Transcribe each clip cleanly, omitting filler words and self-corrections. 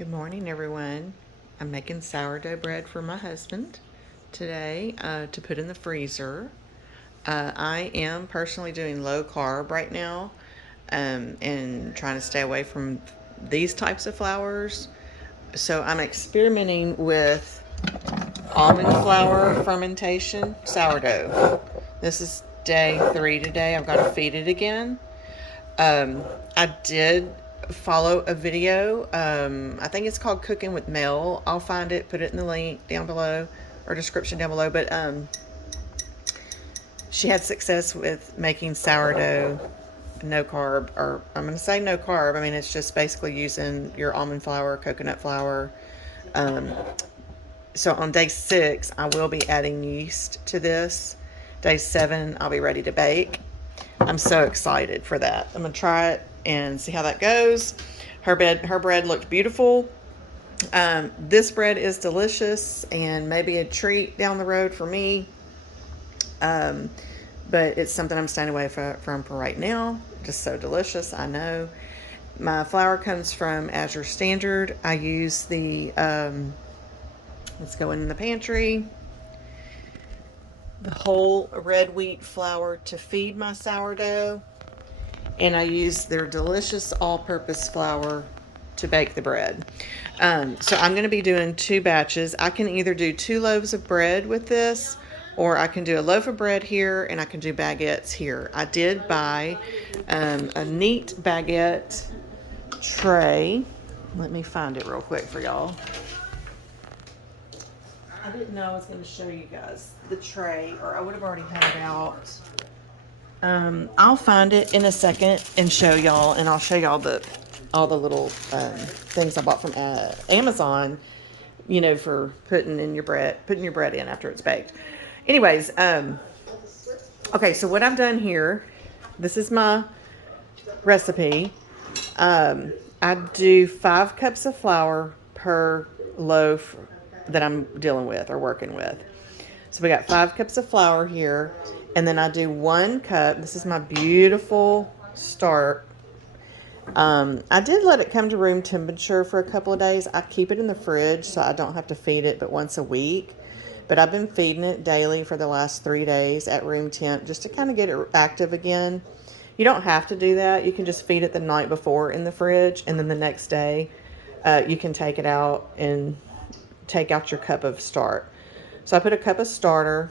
Good morning, everyone. I'm making sourdough bread for my husband today to put in the freezer. I am personally doing low carb right now and trying to stay away from these types of flours. So I'm experimenting with almond flour fermentation sourdough. This is day 3 today. I've got to feed it again. I did follow a video. I think it's called Cooking with Mel. I'll find it, put it in the link down below or description down below. But she had success with making sourdough no carb, or I'm going to say no carb. I mean, it's just basically using your almond flour, coconut flour. So on day 6, I will be adding yeast to this. Day 7, I'll be ready to bake. I'm so excited for that. I'm going to try it and see how that goes. Her bread looked beautiful. This bread is delicious and maybe a treat down the road for me. But it's something I'm staying away from for right now. Just so delicious, I know. My flour comes from Azure Standard. I use the, let's go in the pantry, the whole red wheat flour to feed my sourdough. And I use their delicious all-purpose flour to bake the bread. So I'm going to be doing 2 batches. I can either do 2 loaves of bread with this, or I can do a loaf of bread here, and I can do baguettes here. I did buy a neat baguette tray. Let me find it real quick for y'all. I didn't know I was going to show you guys the tray, or I would have already had it out. I'll find it in a second and show y'all, and I'll show y'all all the little things I bought from Amazon, you know, for putting your bread in after it's baked. Anyways, okay, so what I've done here, this is my recipe. I do 5 cups of flour per loaf that I'm dealing with or working with. So we got 5 cups of flour here, and then I do 1 cup. This is my beautiful start. I did let it come to room temperature for a couple of days. I keep it in the fridge so I don't have to feed it but once a week. But I've been feeding it daily for the last 3 days at room temp just to kind of get it active again. You don't have to do that. You can just feed it the night before in the fridge, and then the next day you can take it out and take out your cup of start. So I put a cup of starter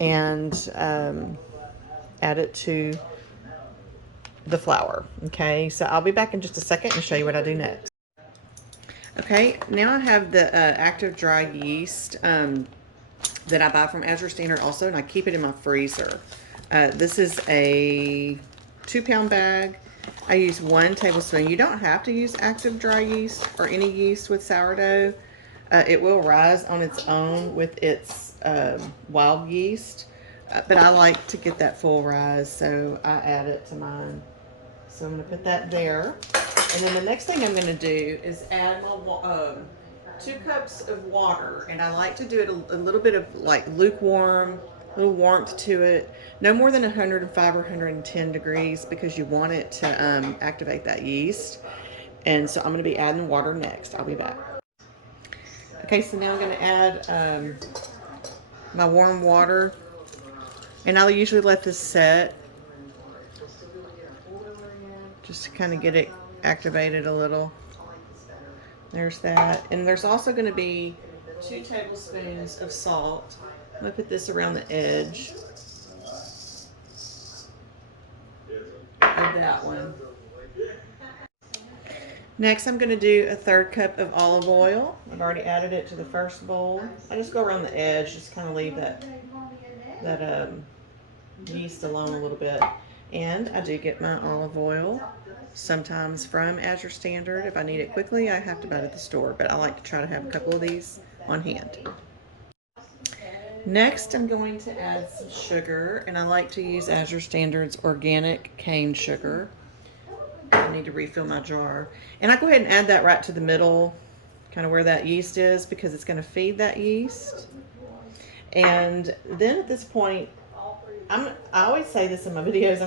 and add it to the flour. Okay, so I'll be back in just a second and show you what I do next. Okay, now I have the active dry yeast that I buy from Azure Standard also, and I keep it in my freezer. This is a 2-pound bag. I use 1 tablespoon. You don't have to use active dry yeast or any yeast with sourdough. It will rise on its own with its wild yeast, but I like to get that full rise, so I add it to mine. So I'm going to put that there. And then the next thing I'm going to do is add my 2 cups of water, and I like to do it a little bit of like lukewarm, a little warmth to it. No more than 105 or 110 degrees because you want it to activate that yeast. And so I'm going to be adding water next. I'll be back. Okay, so now I'm going to add my warm water, and I'll usually let this set just to kind of get it activated a little. There's that. And there's also going to be 2 tablespoons of salt. I'm going to put this around the edge of that one. Next, I'm going to do a 1/3 cup of olive oil. I've already added it to the first bowl. I just go around the edge, just kind of leave that yeast alone a little bit. And I do get my olive oil sometimes from Azure Standard. If I need it quickly, I have to buy it at the store, but I like to try to have a couple of these on hand. Next, I'm going to add some sugar, and I like to use Azure Standard's organic cane sugar. I need to refill my jar. And I go ahead and add that right to the middle, kind of where that yeast is, because it's going to feed that yeast. And then at this point, I always say this in my videos.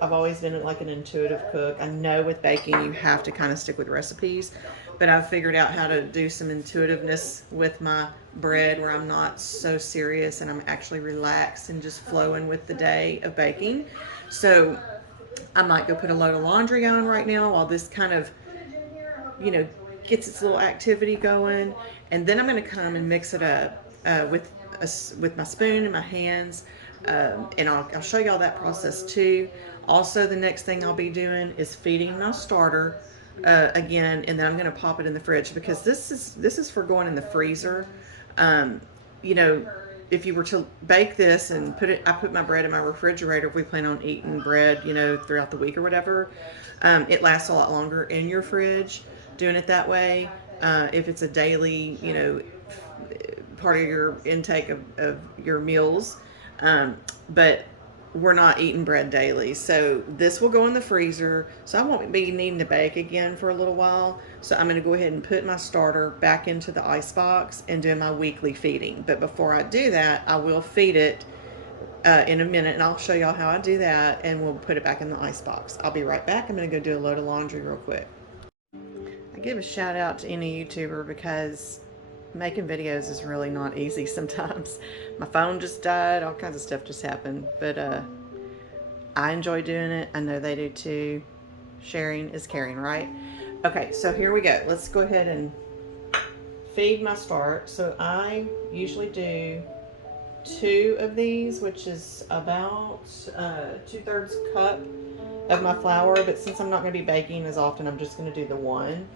I've always been like an intuitive cook. I know with baking you have to kind of stick with recipes, but I've figured out how to do some intuitiveness with my bread where I'm not so serious and I'm actually relaxed and just flowing with the day of baking. So I might go put a load of laundry on right now while this kind of, you know, gets its little activity going, and then I'm going to come and mix it up with my spoon and my hands, and I'll show y'all that process too. Also, the next thing I'll be doing is feeding my starter again, and then I'm going to pop it in the fridge because this is for going in the freezer. Um, you know, if you were to bake this and I put my bread in my refrigerator if we plan on eating bread, you know, throughout the week or whatever. It lasts a lot longer in your fridge doing it that way. If it's a daily, you know, part of your intake of your meals. But we're not eating bread daily. So this will go in the freezer. So I won't be needing to bake again for a little while. So I'm going to go ahead and put my starter back into the ice box and do my weekly feeding. But before I do that, I will feed it in a minute, and I'll show y'all how I do that, and we'll put it back in the ice box. I'll be right back. I'm going to go do a load of laundry real quick. I give a shout out to any YouTuber because making videos is really not easy sometimes. My phone just died, all kinds of stuff just happened, but I enjoy doing it. I know they do too. Sharing is caring, right? Okay, so here we go. Let's go ahead and feed my start. So I usually do 2 of these, which is about 2/3 cup of my flour, but since I'm not going to be baking as often, I'm just going to do the 1.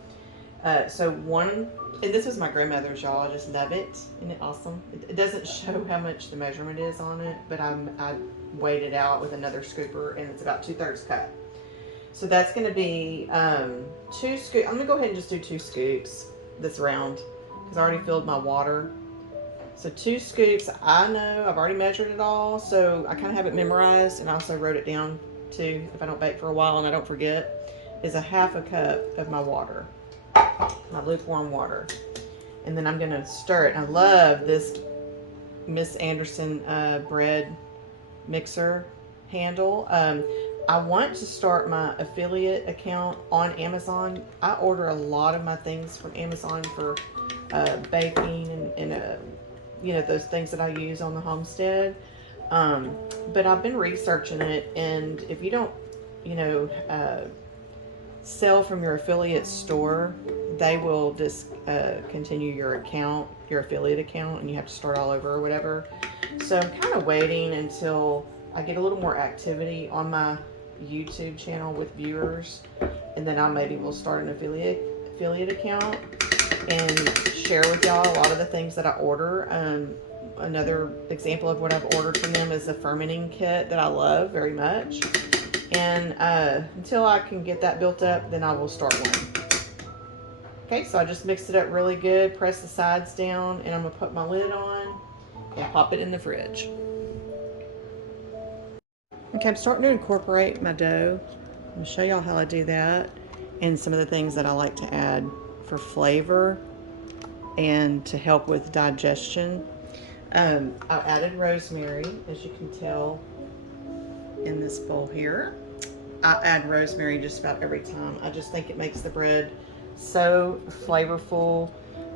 So 1, and this was my grandmother's, y'all. I just love it. Isn't it awesome? It doesn't show how much the measurement is on it, but I weighed it out with another scooper, and it's about 2/3 cup. So that's going to be 2 scoops. I'm going to go ahead and just do 2 scoops this round because I already filled my water. So 2 scoops. I know I've already measured it all, so I kind of have it memorized, and I also wrote it down too if I don't bake for a while and I don't forget. Is a 1/2 cup of my water, my lukewarm water, and then I'm going to stir it. I love this Miss Anderson bread mixer handle. I want to start my affiliate account on Amazon. I order a lot of my things from Amazon for baking and you know, those things that I use on the homestead. But I've been researching it, and if you don't, you know, sell from your affiliate store, they will discontinue your account, your affiliate account, and you have to start all over or whatever. So I'm kind of waiting until I get a little more activity on my YouTube channel with viewers, and then I maybe will start an affiliate account and share with y'all a lot of the things that I order. Another example of what I've ordered from them is a fermenting kit that I love very much. And until I can get that built up, then I will start one. Okay, so I just mixed it up really good, press the sides down, and I'm gonna put my lid on and pop it in the fridge. Okay, I'm starting to incorporate my dough. I'm gonna show y'all how I do that and some of the things that I like to add for flavor and to help with digestion. I added rosemary, as you can tell in this bowl here. I add rosemary just about every time. I just think it makes the bread so flavorful.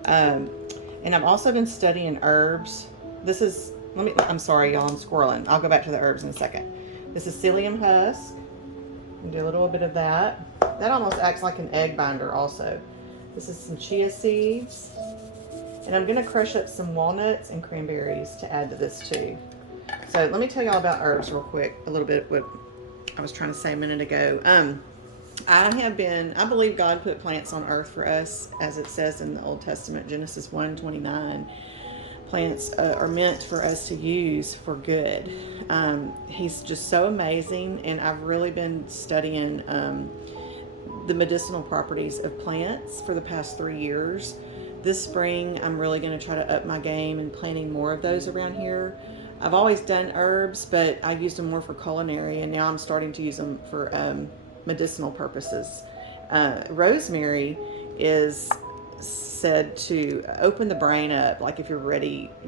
And I've also been studying herbs. This is, I'm sorry y'all, I'm squirreling. I'll go back to the herbs in a second. This is psyllium husk. Do a little bit of that. That almost acts like an egg binder also. This is some chia seeds. And I'm gonna crush up some walnuts and cranberries to add to this too. So let me tell y'all about herbs real quick, a little bit what I was trying to say a minute ago. I believe God put plants on earth for us, as it says in the Old Testament, Genesis 1:29. Plants are meant for us to use for good. He's just so amazing, and I've really been studying the medicinal properties of plants for the past 3 years. This spring, I'm really going to try to up my game and planting more of those around here. I've always done herbs, but I used them more for culinary, and now I'm starting to use them for medicinal purposes. Rosemary is said to open the brain up, like if you're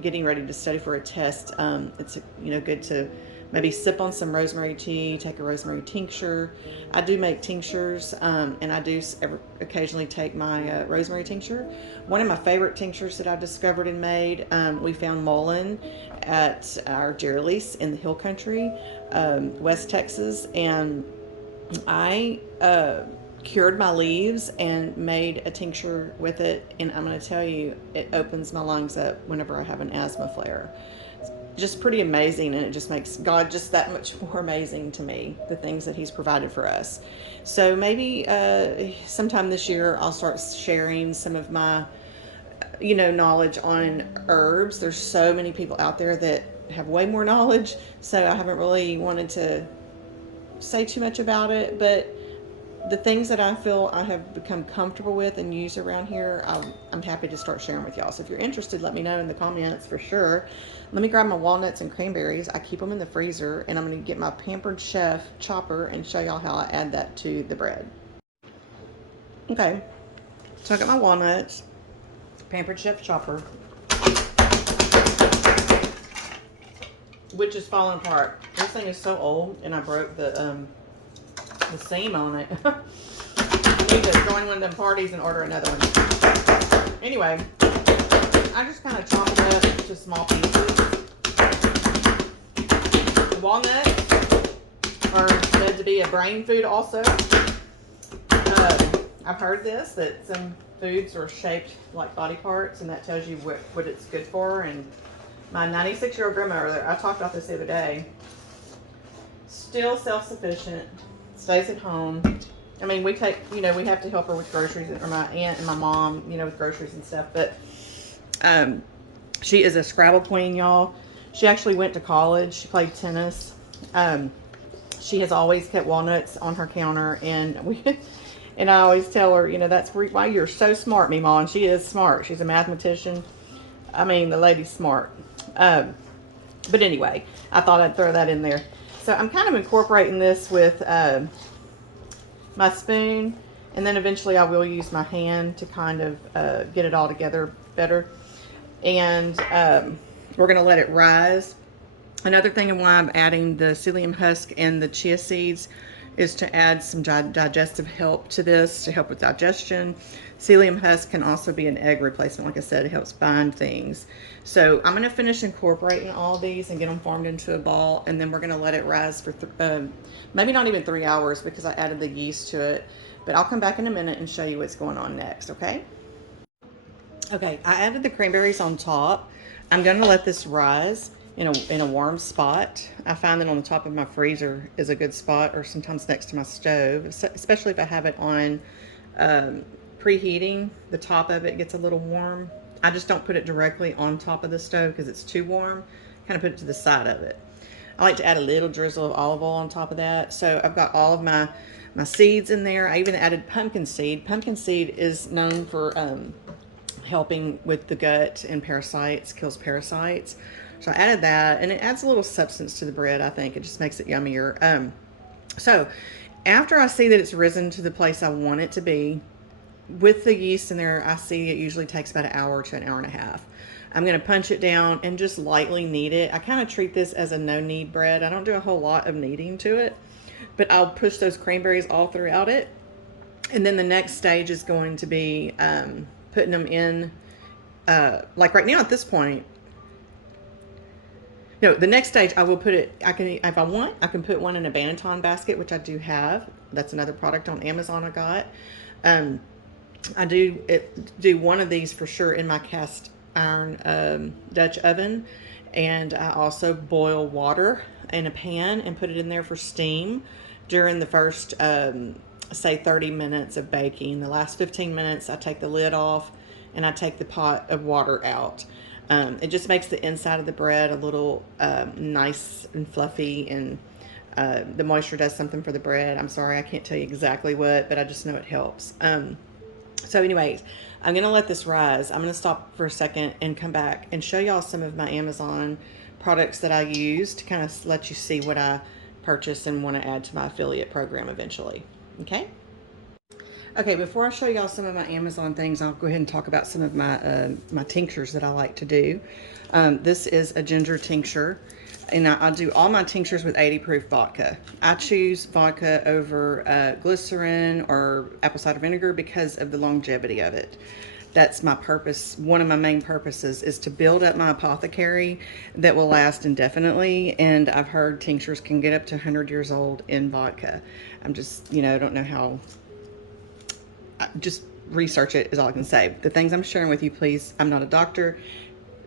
getting ready to study for a test. It's good to maybe sip on some rosemary tea, take a rosemary tincture. I do make tinctures, and I do occasionally take my rosemary tincture. One of my favorite tinctures that I discovered and made, we found mullein at our Jerry Lease in the Hill Country, West Texas, and I cured my leaves and made a tincture with it, and I'm going to tell you, it opens my lungs up whenever I have an asthma flare. Just pretty amazing, and it just makes God just that much more amazing to me, the things that he's provided for us. So maybe sometime this year I'll start sharing some of my knowledge on herbs. There's so many people out there that have way more knowledge, so I haven't really wanted to say too much about it, but the things that I feel I have become comfortable with and use around here, I'm happy to start sharing with y'all. So if you're interested, let me know in the comments for sure. Let me grab my walnuts and cranberries. I keep them in the freezer, and I'm going to get my Pampered Chef chopper and show y'all how I add that to the bread. Okay, so I got my walnuts, Pampered Chef chopper, which is falling apart. This thing is so old, and I broke the seam on it. I need to join one of them parties and order another one. Anyway, I just kind of chop it up to small pieces. Walnuts are said to be a brain food also. I've heard this, that some foods are shaped like body parts, and that tells you what it's good for. And my 96-year-old grandmother, I talked about this the other day, still self-sufficient, stays at home. I mean, we have to help her with groceries, or my aunt and my mom, with groceries and stuff. But she is a Scrabble queen, y'all. She actually went to college. She played tennis. She has always kept walnuts on her counter, and and I always tell her, that's why you're so smart, Meemaw. And she is smart. She's a mathematician. I mean, the lady's smart. But anyway, I thought I'd throw that in there. So I'm kind of incorporating this with my spoon, and then eventually I will use my hand to kind of get it all together better. And we're going to let it rise. Another thing of why I'm adding the psyllium husk and the chia seeds is to add some digestive help to this, to help with digestion. Psyllium husk can also be an egg replacement. Like I said, it helps bind things. So I'm going to finish incorporating all these and get them formed into a ball, and then we're going to let it rise for maybe not even 3 hours, because I added the yeast to it. But I'll come back in a minute and show you what's going on next, okay? Okay, I added the cranberries on top. I'm going to let this rise in a warm spot. I find that on the top of my freezer is a good spot, or sometimes next to my stove, especially if I have it on preheating. The top of it gets a little warm. I just don't put it directly on top of the stove because it's too warm. Kind of put it to the side of it. I like to add a little drizzle of olive oil on top of that. So I've got all of my seeds in there. I even added pumpkin seed. Pumpkin seed is known for helping with the gut and parasites, kills parasites. So I added that, and it adds a little substance to the bread. I think it just makes it yummier. So after I see that it's risen to the place I want it to be, with the yeast in there, I see it usually takes about an hour to an hour and a half. I'm going to punch it down and just lightly knead it. I kind of treat this as a no-knead bread. I don't do a whole lot of kneading to it, but I'll push those cranberries all throughout it. And then the next stage is going to be putting them in, like right now at this point. No, the next stage I will put it, if I want, I can put one in a Banneton basket, which I do have. That's another product on Amazon I got. I do one of these for sure in my cast iron Dutch oven, and I also boil water in a pan and put it in there for steam during the first say 30 minutes of baking. The last 15 minutes I take the lid off and I take the pot of water out. It just makes the inside of the bread a little nice and fluffy, and the moisture does something for the bread. I'm sorry, I can't tell you exactly what, but I just know it helps. So anyways, I'm going to let this rise. I'm going to stop for a second and come back and show y'all some of my Amazon products that I use to kind of let you see what I purchased and want to add to my affiliate program eventually. Okay? Okay, before I show y'all some of my Amazon things, I'll go ahead and talk about some of my my tinctures that I like to do. This is a ginger tincture. And I do all my tinctures with 80 proof vodka. I choose vodka over glycerin or apple cider vinegar because of the longevity of it. That's my purpose. One of my main purposes is to build up my apothecary that will last indefinitely. And I've heard tinctures can get up to 100 years old in vodka. I'm just, you know, I don't know how. Just research it is all I can say. The things I'm sharing with you, please, I'm not a doctor.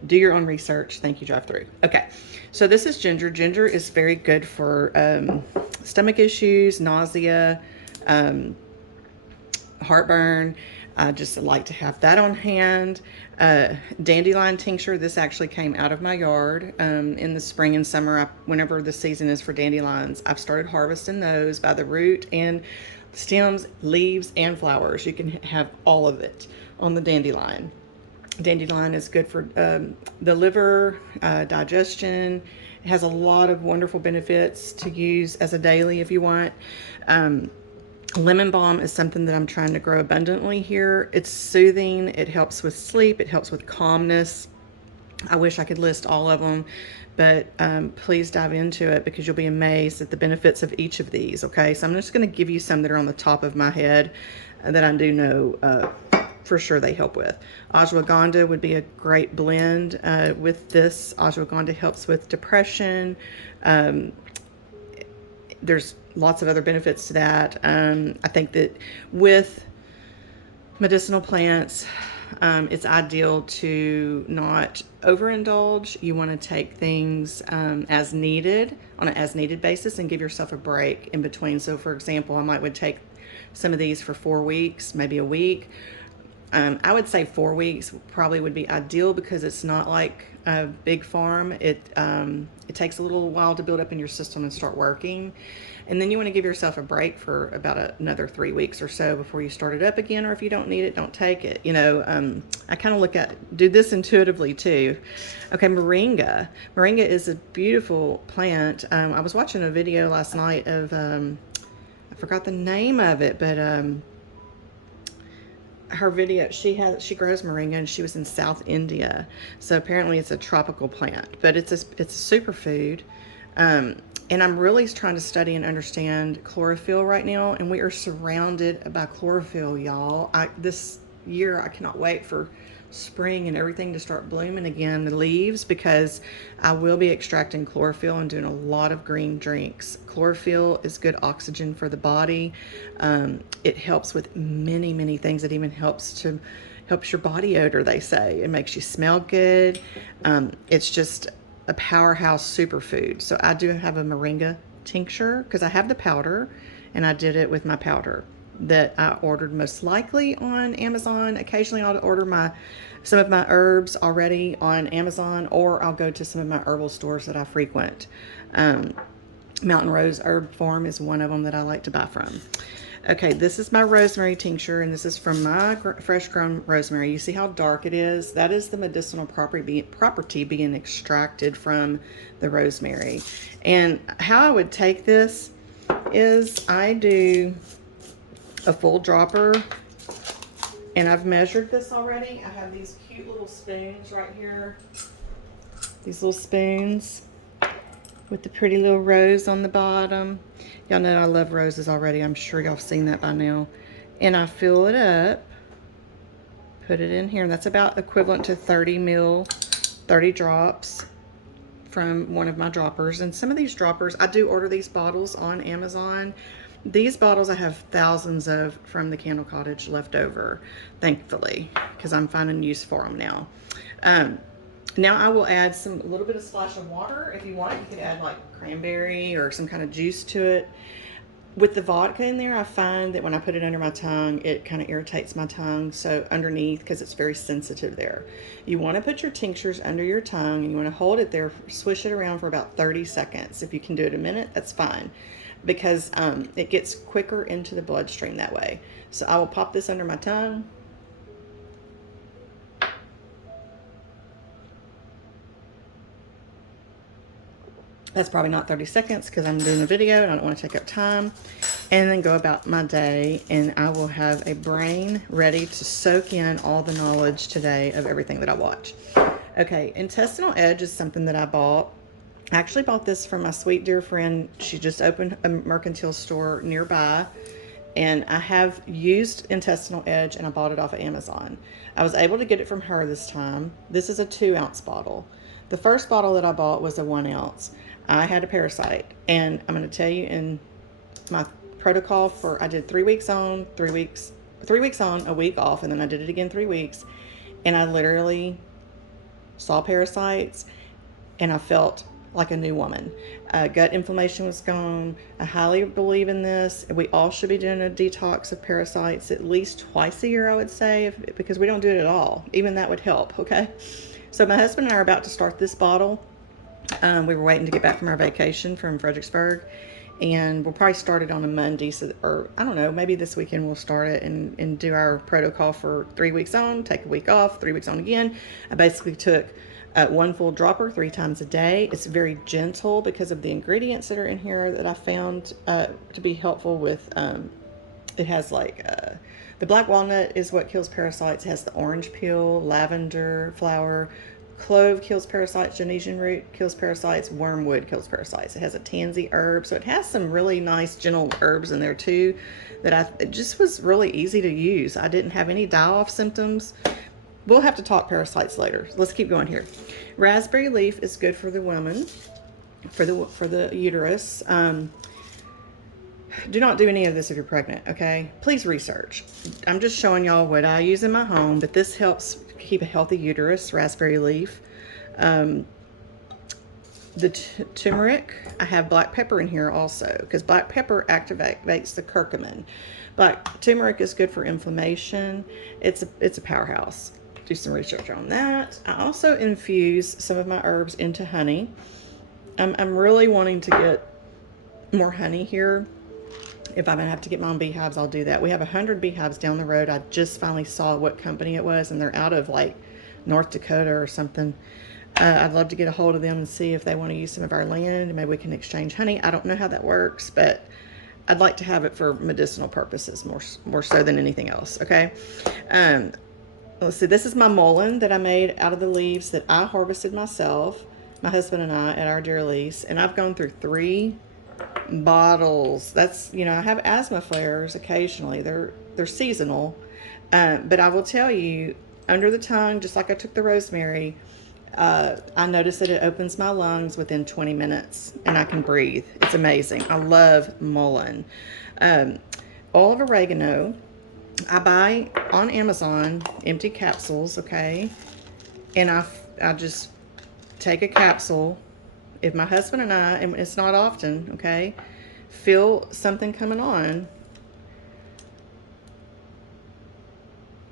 Do your own research. Thank you, drive through. Okay, so this is ginger. Ginger is very good for stomach issues, nausea, heartburn. I just like to have that on hand. Dandelion tincture. This actually came out of my yard in the spring and summer. Whenever the season is for dandelions, I've started harvesting those by the root and stems, leaves, and flowers. You can have all of it on the dandelion. Dandelion is good for the liver, digestion. It has a lot of wonderful benefits to use as a daily if you want. Lemon balm is something that I'm trying to grow abundantly here. It's soothing. It helps with sleep. It helps with calmness. I wish I could list all of them, but please dive into it because you'll be amazed at the benefits of each of these, okay? So I'm just going to give you some that are on the top of my head that I do know for sure they help with. Ashwagandha would be a great blend with this. Ashwagandha helps with depression. There's lots of other benefits to that. I think that with medicinal plants, it's ideal to not overindulge. You want to take things as needed, on an as needed basis, and give yourself a break in between. So for example, I would take some of these for 4 weeks, maybe a week. I would say 4 weeks probably would be ideal because it's not like a big farm. It takes a little while to build up in your system and start working. And then you want to give yourself a break for about another 3 weeks or so before you start it up again. Or if you don't need it, don't take it. You know, I kind of do this intuitively too. Okay, moringa. Moringa is a beautiful plant. I was watching a video last night of, I forgot the name of it, but her video, she grows moringa and she was in South India. So apparently it's a tropical plant, but it's a superfood. And I'm really trying to study and understand chlorophyll right now. And we are surrounded by chlorophyll, y'all. This year, I cannot wait for spring and everything to start blooming again, the leaves, because I will be extracting chlorophyll and doing a lot of green drinks. Chlorophyll is good oxygen for the body. It helps with many, many things. It even helps your body odor, they say. It makes you smell good. It's just a powerhouse superfood. So I do have a moringa tincture because I have the powder, and I did it with my powder that I ordered most likely on Amazon. Occasionally I'll order some of my herbs already on Amazon, or I'll go to some of my herbal stores that I frequent. Mountain Rose Herb Farm is one of them that I like to buy from. Okay, this is my rosemary tincture, and this is from my fresh grown rosemary. You see how dark it is? That is the medicinal property being extracted from the rosemary. And how I would take this is I do a full dropper, and I've measured this already. I have these cute little spoons right here. These little spoons with the pretty little rose on the bottom. Y'all know I love roses already. I'm sure y'all have seen that by now. And I fill it up, put it in here, and that's about equivalent to 30 drops from one of my droppers. And some of these droppers, I do order these bottles on Amazon. These bottles I have thousands of from the Candle Cottage left over, thankfully, because I'm finding use for them now. Now I will add a little bit of splash of water. If you want, you could add like cranberry or some kind of juice to it. With the vodka in there, I find that when I put it under my tongue, it kind of irritates my tongue. So underneath, because it's very sensitive there. You want to put your tinctures under your tongue, and you want to hold it there, swish it around for about 30 seconds. If you can do it a minute, that's fine, because it gets quicker into the bloodstream that way. So I will pop this under my tongue. That's probably not 30 seconds because I'm doing a video and I don't want to take up time. And then go about my day, and I will have a brain ready to soak in all the knowledge today of everything that I watch. Okay, intestinal edge is something that I bought I actually bought this from my sweet dear friend. She just opened a mercantile store nearby, and I have used Intestinal Edge, and I bought it off of Amazon. I was able to get it from her this time. This is a 2-ounce bottle. The first bottle that I bought was a 1 ounce. I had a parasite, and I'm going to tell you, in my protocol for, I did 3 weeks on, 3 weeks on, a week off, and then I did it again 3 weeks, and I literally saw parasites, and I felt like a new woman. Gut inflammation was gone. I highly believe in this. We all should be doing a detox of parasites at least twice a year, I would say, because we don't do it at all. Even that would help, okay? So my husband and I are about to start this bottle. We were waiting to get back from our vacation from Fredericksburg, and we'll probably start it on a Monday, or I don't know, maybe this weekend we'll start it and do our protocol for 3 weeks on, take a week off, 3 weeks on again. I basically took 1 full dropper 3 times a day. It's very gentle because of the ingredients that are in here that I found to be helpful with. It has like the black walnut is what kills parasites. It has the orange peel, lavender flower, clove kills parasites, Genesian root kills parasites, wormwood kills parasites. It has a tansy herb, so it has some really nice gentle herbs in there too that it just was really easy to use. I didn't have any die-off symptoms. We'll have to talk parasites later. Let's keep going here. Raspberry leaf is good for the woman, for the uterus. Do not do any of this if you're pregnant, okay? Please research. I'm just showing y'all what I use in my home, but this helps keep a healthy uterus, raspberry leaf. The turmeric, I have black pepper in here also, because black pepper activates the curcumin. Black turmeric is good for inflammation. It's a powerhouse. Do some research on that. I also infuse some of my herbs into honey. I'm really wanting to get more honey here. If I'm gonna have to get my own beehives, I'll do that. We have 100 beehives down the road. I just finally saw what company it was, and they're out of like North Dakota or something. I'd love to get a hold of them and see if they want to use some of our land, and maybe we can exchange honey. I don't know how that works, but I'd like to have it for medicinal purposes more so than anything else. Okay. Let's see. This is my mullein that I made out of the leaves that I harvested myself, my husband and I, at our dear lease, and I've gone through 3 bottles. That's, you know, I have asthma flares occasionally. They're seasonal, but I will tell you, under the tongue, just like I took the rosemary, I noticed that it opens my lungs within 20 minutes and I can breathe. It's amazing. I love mullein. Oil of oregano, I buy on Amazon empty capsules, okay, and I just take a capsule. If my husband and I, and it's not often, okay, feel something coming on,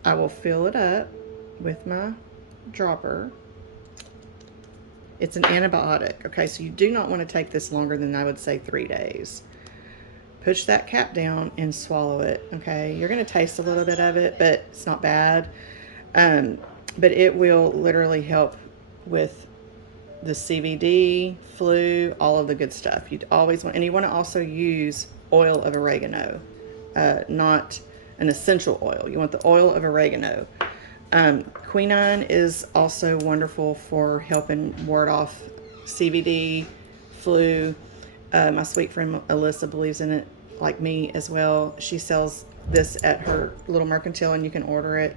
I will fill it up with my dropper. It's an antibiotic, okay, so you do not want to take this longer than, I would say, 3 days. Push that cap down and swallow it, okay? You're going to taste a little bit of it, but it's not bad. But it will literally help with the CVD, flu, all of the good stuff. You'd always want, and you want to also use oil of oregano, not an essential oil. You want the oil of oregano. Quinine is also wonderful for helping ward off CVD, flu. My sweet friend Alyssa believes in it like me as well. She sells this at her little mercantile, and you can order it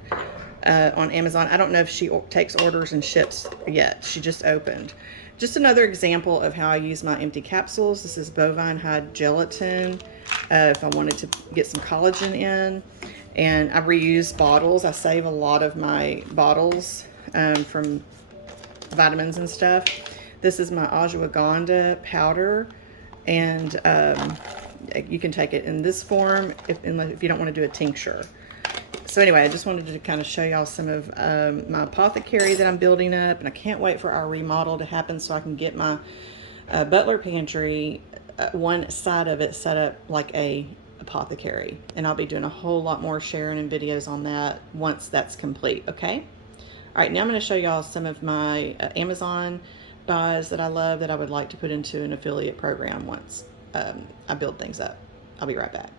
on Amazon. I don't know if she takes orders and ships yet. She just opened. Just another example of how I use my empty capsules. This is bovine hide gelatin. If I wanted to get some collagen in. And I reuse bottles. I save a lot of my bottles from vitamins and stuff. This is my ashwagandha powder. And you can take it in this form if you don't want to do a tincture. So anyway, I just wanted to kind of show y'all some of my apothecary that I'm building up, and I can't wait for our remodel to happen so I can get my butler pantry, one side of it set up like a apothecary, and I'll be doing a whole lot more sharing and videos on that once that's complete. Okay. All right, now I'm going to show y'all some of my Amazon buys that I love that I would like to put into an affiliate program once I build things up. I'll be right back.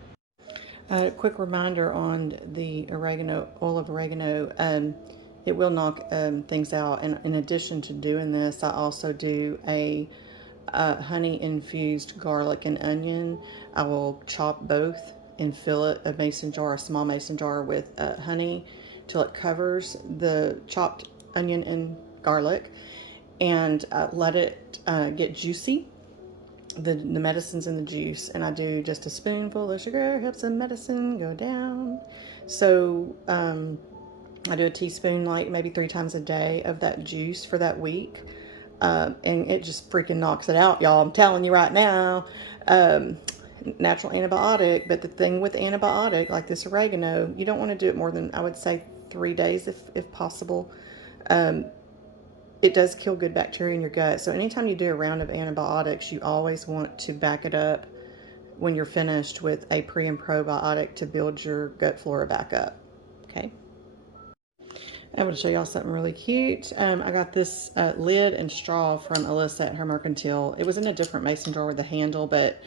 Quick reminder on the oregano, oil of oregano. It will knock things out, and in addition to doing this, I also do a honey infused garlic and onion. I will chop both and fill it a mason jar, a small mason jar, with honey till it covers the chopped onion and garlic, and let it get juicy. The medicine's in the juice, and I do just a spoonful of sugar, helps the medicine go down. So I do a teaspoon, like maybe 3 times a day, of that juice for that week. And it just freaking knocks it out, y'all. I'm telling you right now. Natural antibiotic, but the thing with antibiotic, like this oregano, you don't want to do it more than, I would say, 3 days if possible. It does kill good bacteria in your gut. So anytime you do a round of antibiotics, you always want to back it up when you're finished with a pre and probiotic to build your gut flora back up. Okay. I want to show y'all something really cute. I got this lid and straw from Alyssa at her Mercantile. It was in a different mason jar with a handle, but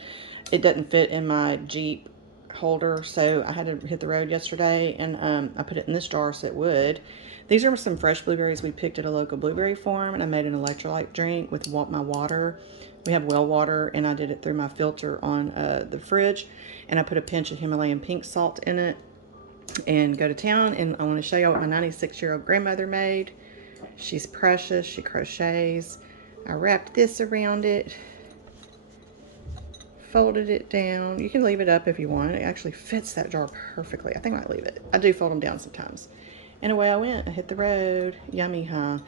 it doesn't fit in my Jeep holder, so I had to hit the road yesterday, and I put it in this jar so it would. These are some fresh blueberries we picked at a local blueberry farm, and I made an electrolyte drink with my water. We have well water, and I did it through my filter on the fridge, and I put a pinch of Himalayan pink salt in it and go to town. And I want to show you what my 96-year-old grandmother made. She's precious. She crochets. I wrapped this around it, folded it down. You can leave it up if you want. It actually fits that jar perfectly. I think I might leave it. I do fold them down sometimes. And away I went. I hit the road. Yummy, huh?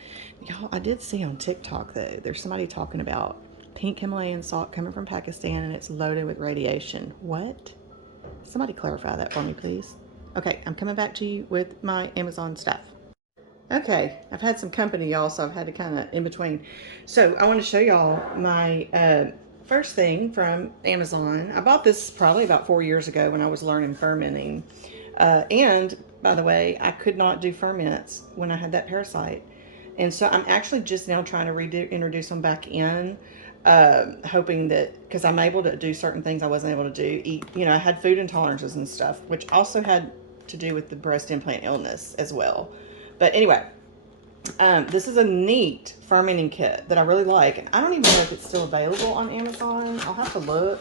Y'all, I did see on TikTok, though, there's somebody talking about pink Himalayan salt coming from Pakistan, and it's loaded with radiation. What? Somebody clarify that for me, please. Okay, I'm coming back to you with my Amazon stuff. Okay, I've had some company, y'all, so I've had to kind of in between. So I want to show y'all my first thing from Amazon. I bought this probably about 4 years ago when I was learning fermenting. And by the way, I could not do ferments when I had that parasite. And so I'm actually just now trying to introduce them back in, hoping that, because I'm able to do certain things I wasn't able to do. Eat, I had food intolerances and stuff, which also had to do with the breast implant illness as well. But anyway, this is a neat fermenting kit that I really like. And I don't even know if it's still available on Amazon. I'll have to look.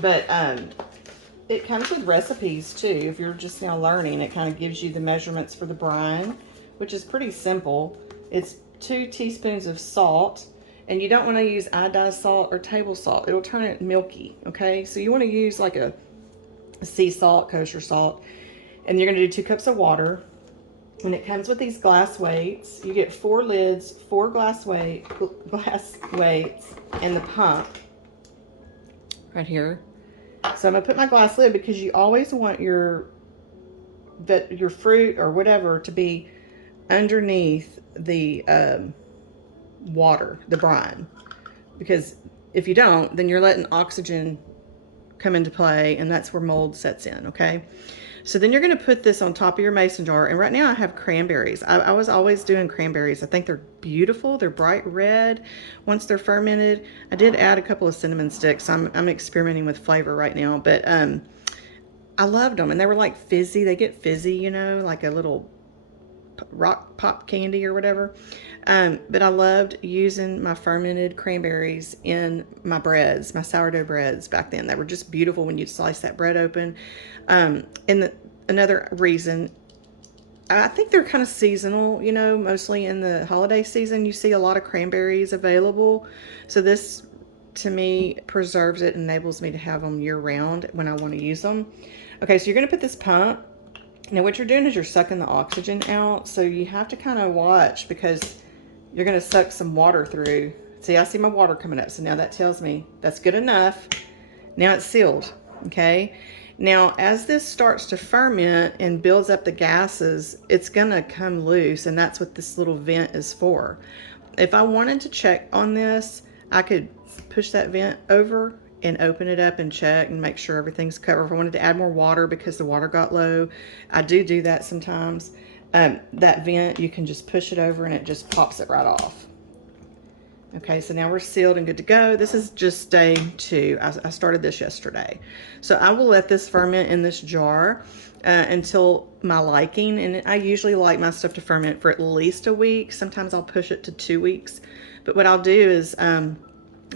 But it comes with recipes too. If you're just now learning, it kind of gives you the measurements for the brine, which is pretty simple. It's 2 teaspoons of salt. And you don't want to use iodized salt or table salt. It'll turn it milky, okay? So you want to use like a sea salt, kosher salt. And you're going to do 2 cups of water. When it comes with these glass weights, you get 4 lids, 4 glass weights, and the pump right here. So I'm going to put my glass lid because you always want your fruit or whatever to be underneath the water, the brine. Because if you don't, then you're letting oxygen come into play, and that's where mold sets in, okay? So then you're going to put this on top of your mason jar. And right now I have cranberries. I was always doing cranberries. I think they're beautiful. They're bright red once they're fermented. I did add a couple of cinnamon sticks. I'm experimenting with flavor right now. But I loved them. And they were like fizzy. They get fizzy, like a little rock pop candy or whatever. But I loved using my fermented cranberries in my breads, my sourdough breads back then. They were just beautiful when you slice that bread open. And another reason, I think they're kind of seasonal, mostly in the holiday season. You see a lot of cranberries available. So this, to me, preserves it and enables me to have them year round when I want to use them. Okay, so you're going to put this pump. Now what you're doing is you're sucking the oxygen out. So you have to kind of watch because you're going to suck some water through. See, I see my water coming up. So now that tells me that's good enough. Now it's sealed. Okay. Now, as this starts to ferment and builds up the gases, it's going to come loose. And that's what this little vent is for. If I wanted to check on this, I could push that vent over and open it up and check and make sure everything's covered. If I wanted to add more water because the water got low, I do that sometimes. That vent, you can just push it over and it just pops it right off. Okay, so now we're sealed and good to go. This is just day 2. I started this yesterday. So I will let this ferment in this jar until my liking. And I usually like my stuff to ferment for at least a week. Sometimes I'll push it to 2 weeks. But what I'll do is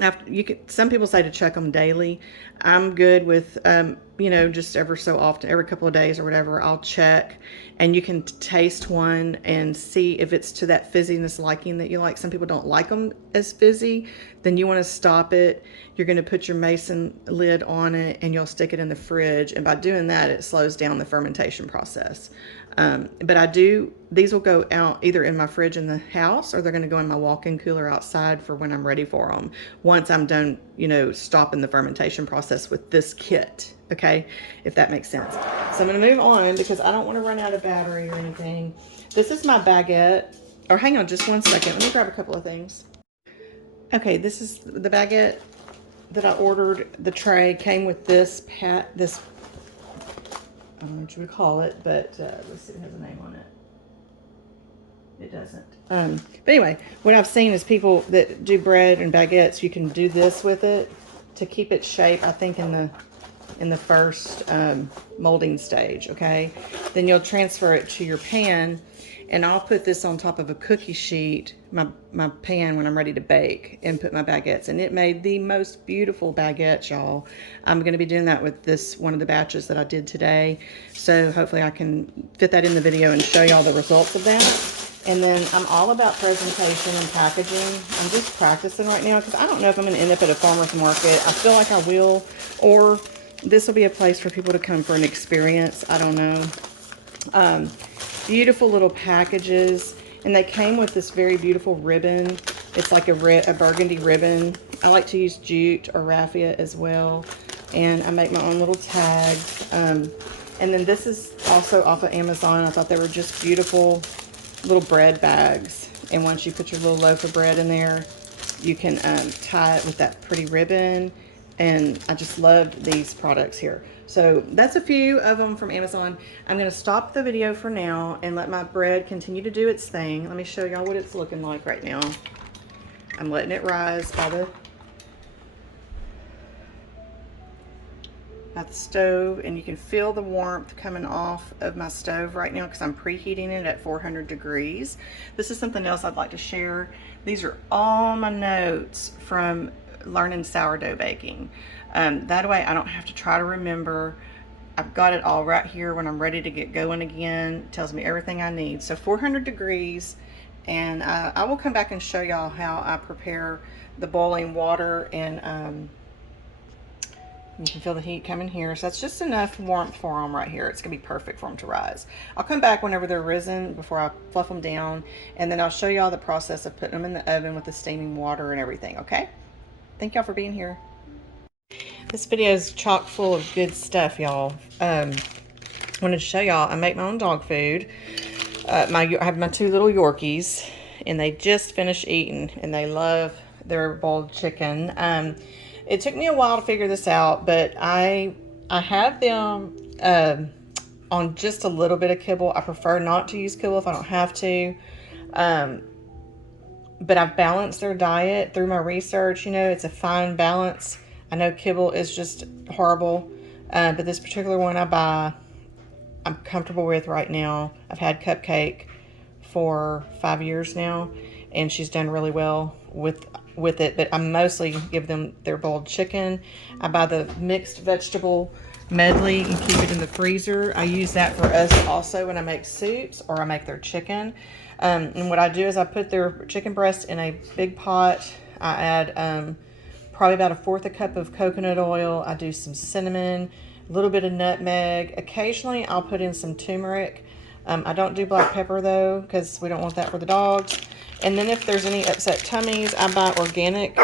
After you could, some people say to check them daily. I'm good with, you know, just ever so often, every couple of days or whatever, I'll check, and you can taste one and see if it's to that fizziness liking that you like. Some people don't like them as fizzy. Then you want to stop it. You're going to put your mason lid on it, and you'll stick it in the fridge. And by doing that, it slows down the fermentation process. But I do, these will go out either in my fridge in the house, or they're going to go in my walk-in cooler outside for when I'm ready for them. Once I'm done, you know, stopping the fermentation process with this kit, okay, if that makes sense. So I'm going to move on because I don't want to run out of battery or anything. This is my baguette. Or hang on just one second. Let me grab a couple of things. Okay, this is the baguette that I ordered. The tray came with this I don't know what you would call it, but let's see if it has a name on it. It doesn't. But anyway, what I've seen is people that do bread and baguettes, you can do this with it to keep its shape, I think in the first molding stage, okay? Then you'll transfer it to your pan, and I'll put this on top of a cookie sheet, my pan, when I'm ready to bake, and put my baguettes. And it made the most beautiful baguettes, y'all. I'm going to be doing that with this one of the batches that I did today. So hopefully I can fit that in the video and show y'all the results of that. And then I'm all about presentation and packaging. I'm just practicing right now because I don't know if I'm going to end up at a farmer's market. I feel like I will, or this will be a place for people to come for an experience. I don't know. Beautiful little packages, and they came with this very beautiful ribbon. It's like a burgundy ribbon. I like to use jute or raffia as well, and I make my own little tags. And then this is also off of Amazon. I thought they were just beautiful little bread bags, and once you put your little loaf of bread in there, you can tie it with that pretty ribbon. And I just loved these products here. So that's a few of them from Amazon. I'm going to stop the video for now and let my bread continue to do its thing. Let me show y'all what it's looking like right now. I'm letting it rise by the stove, and you can feel the warmth coming off of my stove right now because I'm preheating it at 400 degrees. This is something else I'd like to share. These are all my notes from learning sourdough baking. That way I don't have to try to remember. I've got it all right here when I'm ready to get going again. It tells me everything I need. So 400 degrees, and I will come back and show y'all how I prepare the boiling water, and you can feel the heat coming here. So that's just enough warmth for them right here. It's gonna be perfect for them to rise. I'll come back whenever they're risen before I fluff them down, and then I'll show y'all the process of putting them in the oven with the steaming water and everything, okay? Thank y'all for being here. This video is chock full of good stuff, y'all. I wanted to show y'all I make my own dog food. I have my two little Yorkies, and they just finished eating, and they love their boiled chicken. It took me a while to figure this out, but I have them on just a little bit of kibble. I prefer not to use kibble if I don't have to. But I've balanced their diet through my research. You know, it's a fine balance. I know kibble is just horrible, but this particular one I buy, I'm comfortable with right now. I've had Cupcake for 5 years now, and she's done really well with it, but I mostly give them their boiled chicken. I buy the mixed vegetable medley and keep it in the freezer. I use that for us also when I make soups or I make their chicken. And what I do is I put their chicken breast in a big pot. I add probably about 1/4 cup of coconut oil. I do some cinnamon, a little bit of nutmeg. Occasionally I'll put in some turmeric. I don't do black pepper though, because we don't want that for the dogs. And then if there's any upset tummies, I buy organic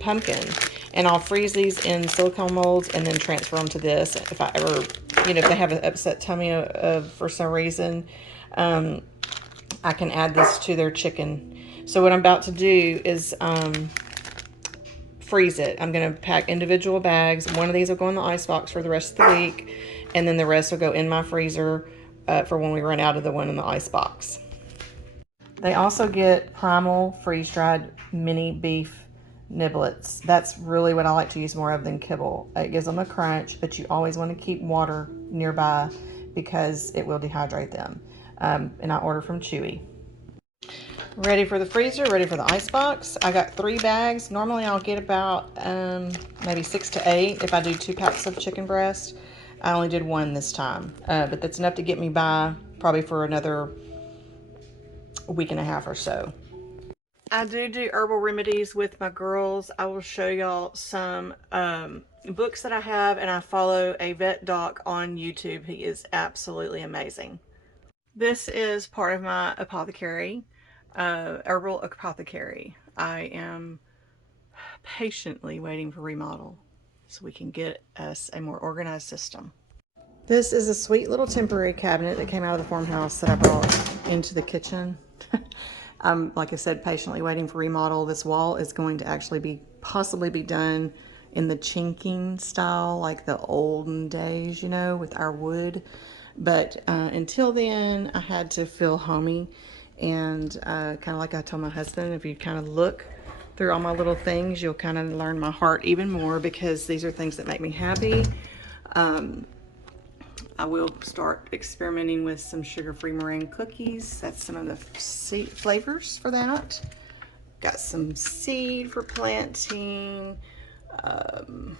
pumpkin, and I'll freeze these in silicone molds and then transfer them to this. If I ever, you know, if they have an upset tummy for some reason, I can add this to their chicken. So what I'm about to do is freeze it. I'm going to pack individual bags. One of these will go in the icebox for the rest of the week, and then the rest will go in my freezer for when we run out of the one in the icebox. They also get Primal freeze-dried mini beef niblets. That's really what I like to use more of than kibble. It gives them a crunch, but you always want to keep water nearby because it will dehydrate them. And I order from Chewy. Ready for the freezer, ready for the icebox. I got 3 bags. Normally I'll get about maybe 6 to 8 if I do 2 packs of chicken breast. I only did 1 this time, but that's enough to get me by probably for another week and a half or so. I do herbal remedies with my girls. I will show y'all some books that I have, and I follow a vet doc on YouTube. He is absolutely amazing. This is part of my apothecary, herbal apothecary. I am patiently waiting for remodel so we can get us a more organized system. This is a sweet little temporary cabinet that came out of the farmhouse that I brought into the kitchen. I'm, like I said, patiently waiting for remodel. This wall is going to actually possibly be done in the chinking style, like the olden days, you know, with our wood. But until then, I had to feel homey. And kind of like I told my husband, if you kind of look through all my little things, you'll kind of learn my heart even more, because these are things that make me happy. I will start experimenting with some sugar-free meringue cookies. That's some of the flavors for that. Got some seed for planting.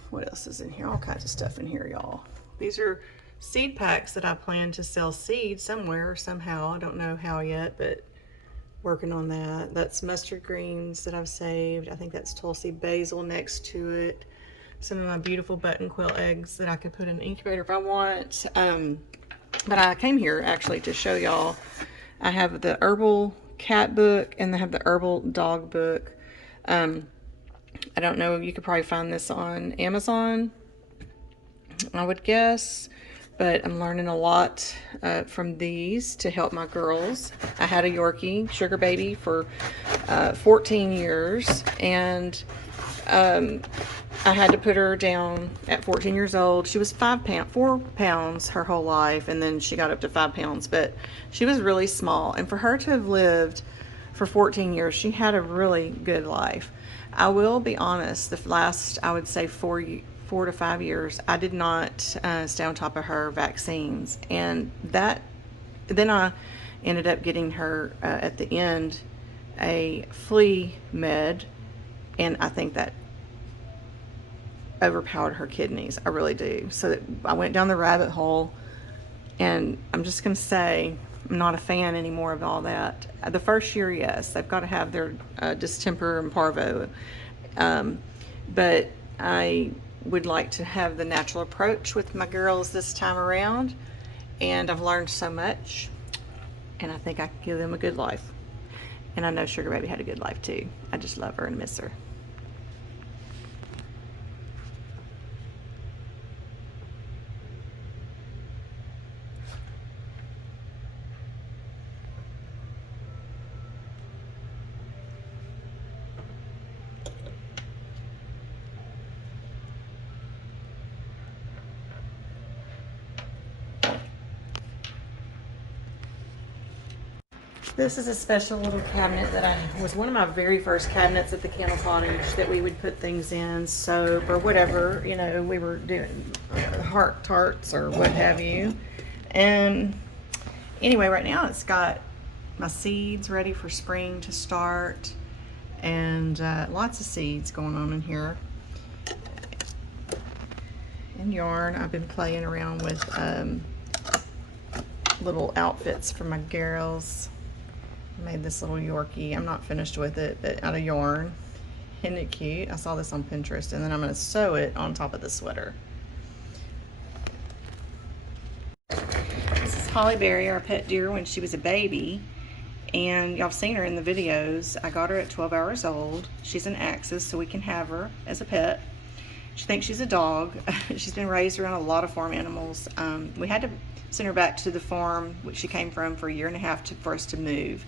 What else is in here? All kinds of stuff in here, y'all. These are seed packs that I plan to sell seeds somewhere, somehow. I don't know how yet, but working on that. That's mustard greens that I've saved. I think that's Tulsi basil next to it. Some of my beautiful button quill eggs that I could put in the incubator if I want. But I came here actually to show y'all. I have the herbal cat book and I have the herbal dog book. I don't know, you could probably find this on Amazon, I would guess. But I'm learning a lot from these to help my girls. I had a Yorkie SugarBaby for 14 years, and I had to put her down at 14 years old. She was 4 pounds her whole life, and then she got up to 5 pounds, but she was really small. And for her to have lived for 14 years, she had a really good life. I will be honest, the last, I would say 4 to 5 years, I did not stay on top of her vaccines. And then I ended up getting her at the end a flea med, and I think that overpowered her kidneys. I really do. So that I went down the rabbit hole, and I'm just going to say I'm not a fan anymore of all that. The first year, yes, they've got to have their distemper and parvo, but I would like to have the natural approach with my girls this time around, and I've learned so much, and I think I can give them a good life. And I know SugarBaby had a good life too. I just love her and miss her. This is a special little cabinet that was one of my very first cabinets at the Candle Cottage that we would put things in, soap or whatever, you know, we were doing heart tarts or what have you. And anyway, right now it's got my seeds ready for spring to start, and lots of seeds going on in here. And yarn, I've been playing around with little outfits for my girls. Made this little Yorkie. I'm not finished with it, but out of yarn. Isn't it cute? I saw this on Pinterest, and then I'm going to sew it on top of the sweater. This is Hollyberry, our pet deer, when she was a baby, and y'all have seen her in the videos. I got her at 12 hours old. She's an Axis, so we can have her as a pet. She thinks she's a dog. She's been raised around a lot of farm animals. We had to send her back to the farm which she came from for a year and a half for us to move.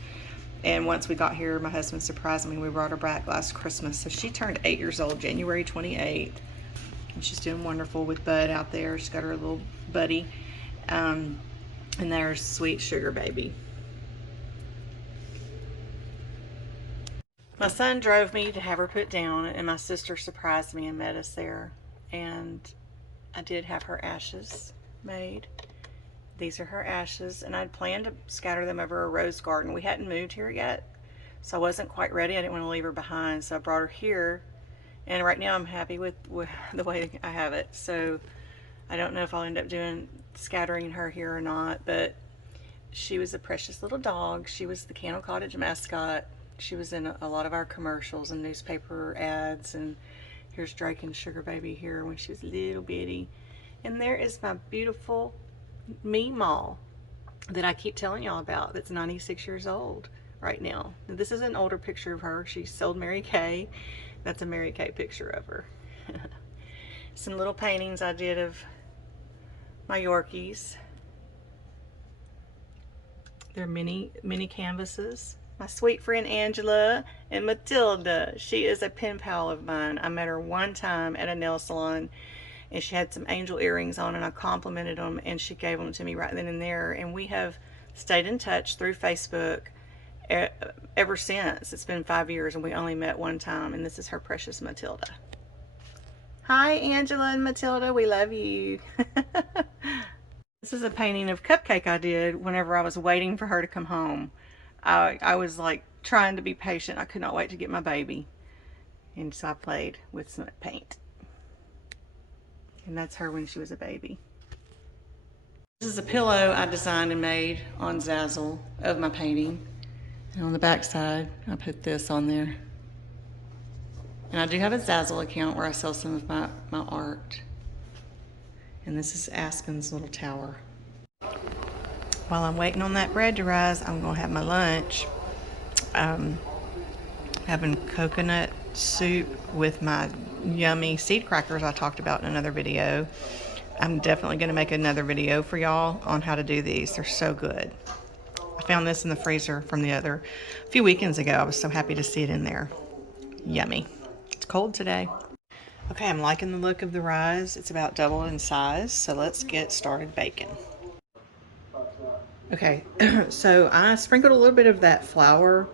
And once we got here, my husband surprised me. We brought her back last Christmas. So she turned 8 years old, January 28th. And she's doing wonderful with Bud out there. She's got her little buddy. And there's sweet SugarBaby. My son drove me to have her put down, and my sister surprised me and met us there. And I did have her ashes made. These are her ashes, and I'd planned to scatter them over a rose garden. We hadn't moved here yet, So I wasn't quite ready. I didn't want to leave her behind, so I brought her here. And right now I'm happy with the way I have it. So I don't know if I'll end up scattering her here or not, but she was a precious little dog. She was the Candle Cottage mascot. She was in a lot of our commercials and newspaper ads. And here's Drake and Sugar Baby here when she was little bitty. And there is my beautiful Meemaw that I keep telling y'all about, that's 96 years old right now. This is an older picture of her. She sold Mary Kay. That's a Mary Kay picture of her. Some little paintings I did of my Yorkies. They're mini canvases. My sweet friend Angela and Matilda. She is a pen pal of mine. I met her one time at a nail salon, and she had some angel earrings on, and I complimented them, and she gave them to me right then and there. And we have stayed in touch through Facebook ever since. It's been 5 years, and we only met one time, and this is her precious Matilda. Hi, Angela and Matilda. We love you. This is a painting of Cupcake I did whenever I was waiting for her to come home. I was like trying to be patient. I could not wait to get my baby. And so I played with some paint. And that's her when she was a baby. This is a pillow I designed and made on Zazzle of my painting. And on the back side, I put this on there. And I do have a Zazzle account where I sell some of my art. And this is Aspen's little tower. While I'm waiting on that bread to rise, I'm gonna have my lunch. Having coconut soup with my yummy seed crackers I talked about in another video. I'm definitely gonna make another video for y'all on how to do these. They're so good. I found this in the freezer from a few weekends ago. I was so happy to see it in there. Yummy. It's cold today. Okay, I'm liking the look of the rise. It's about double in size, so let's get started baking. Okay, so I sprinkled a little bit of that flour.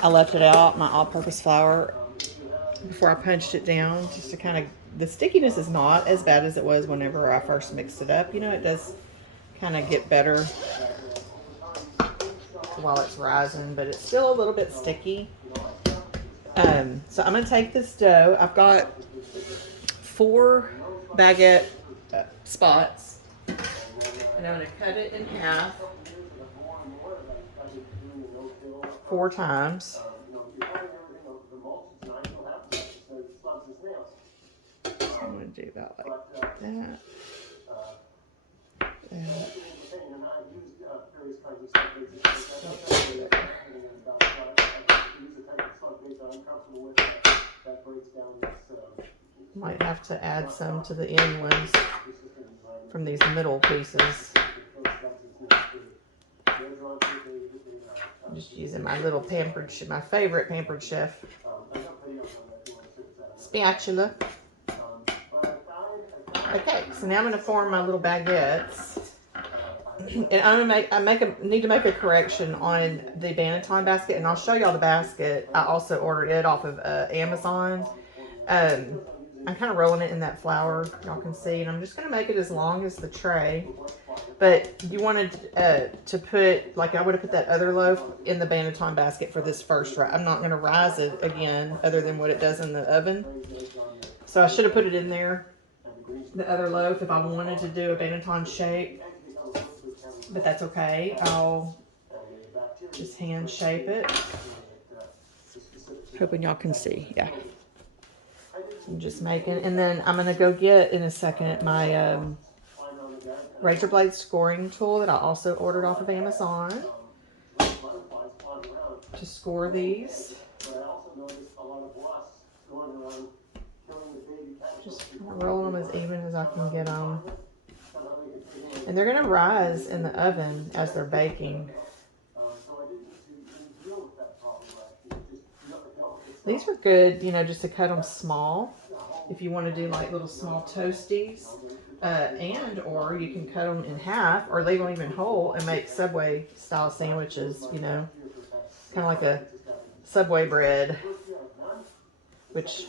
I left it out, my all-purpose flour, before I punched it down, just to kind of, the stickiness is not as bad as it was whenever I first mixed it up. You know, it does kind of get better while it's rising, but it's still a little bit sticky. So I'm going to take this dough. I've got 4 baguette spots, and I'm going to cut it in half 4 times. So I'm going to do about like that. Might have to add some to the end ones from these middle pieces. I'm just using my little my favorite Pampered Chef spatula. Okay, so now I'm going to form my little baguettes. And I'm gonna need to make a correction on the Banneton basket, and I'll show y'all the basket. I also ordered it off of Amazon. I'm kind of rolling it in that flour, y'all can see, and I'm just gonna make it as long as the tray. But you wanted to put, like I would have put that other loaf in the Banneton basket for this first rise. I'm not gonna rise it again, other than what it does in the oven. So I should have put it in there, the other loaf, if I wanted to do a Banneton shape. But that's okay. I'll just hand shape it. Hoping y'all can see. Yeah. I'm just making, and then I'm gonna go get in a second my razor blade scoring tool that I also ordered off of Amazon to score these. Just roll them as even as I can get them. And they're going to rise in the oven as they're baking. These are good, you know, just to cut them small. If you want to do like little small toasties. Or you can cut them in half or leave them even whole and make Subway style sandwiches, you know. Kind of like a Subway bread. Which,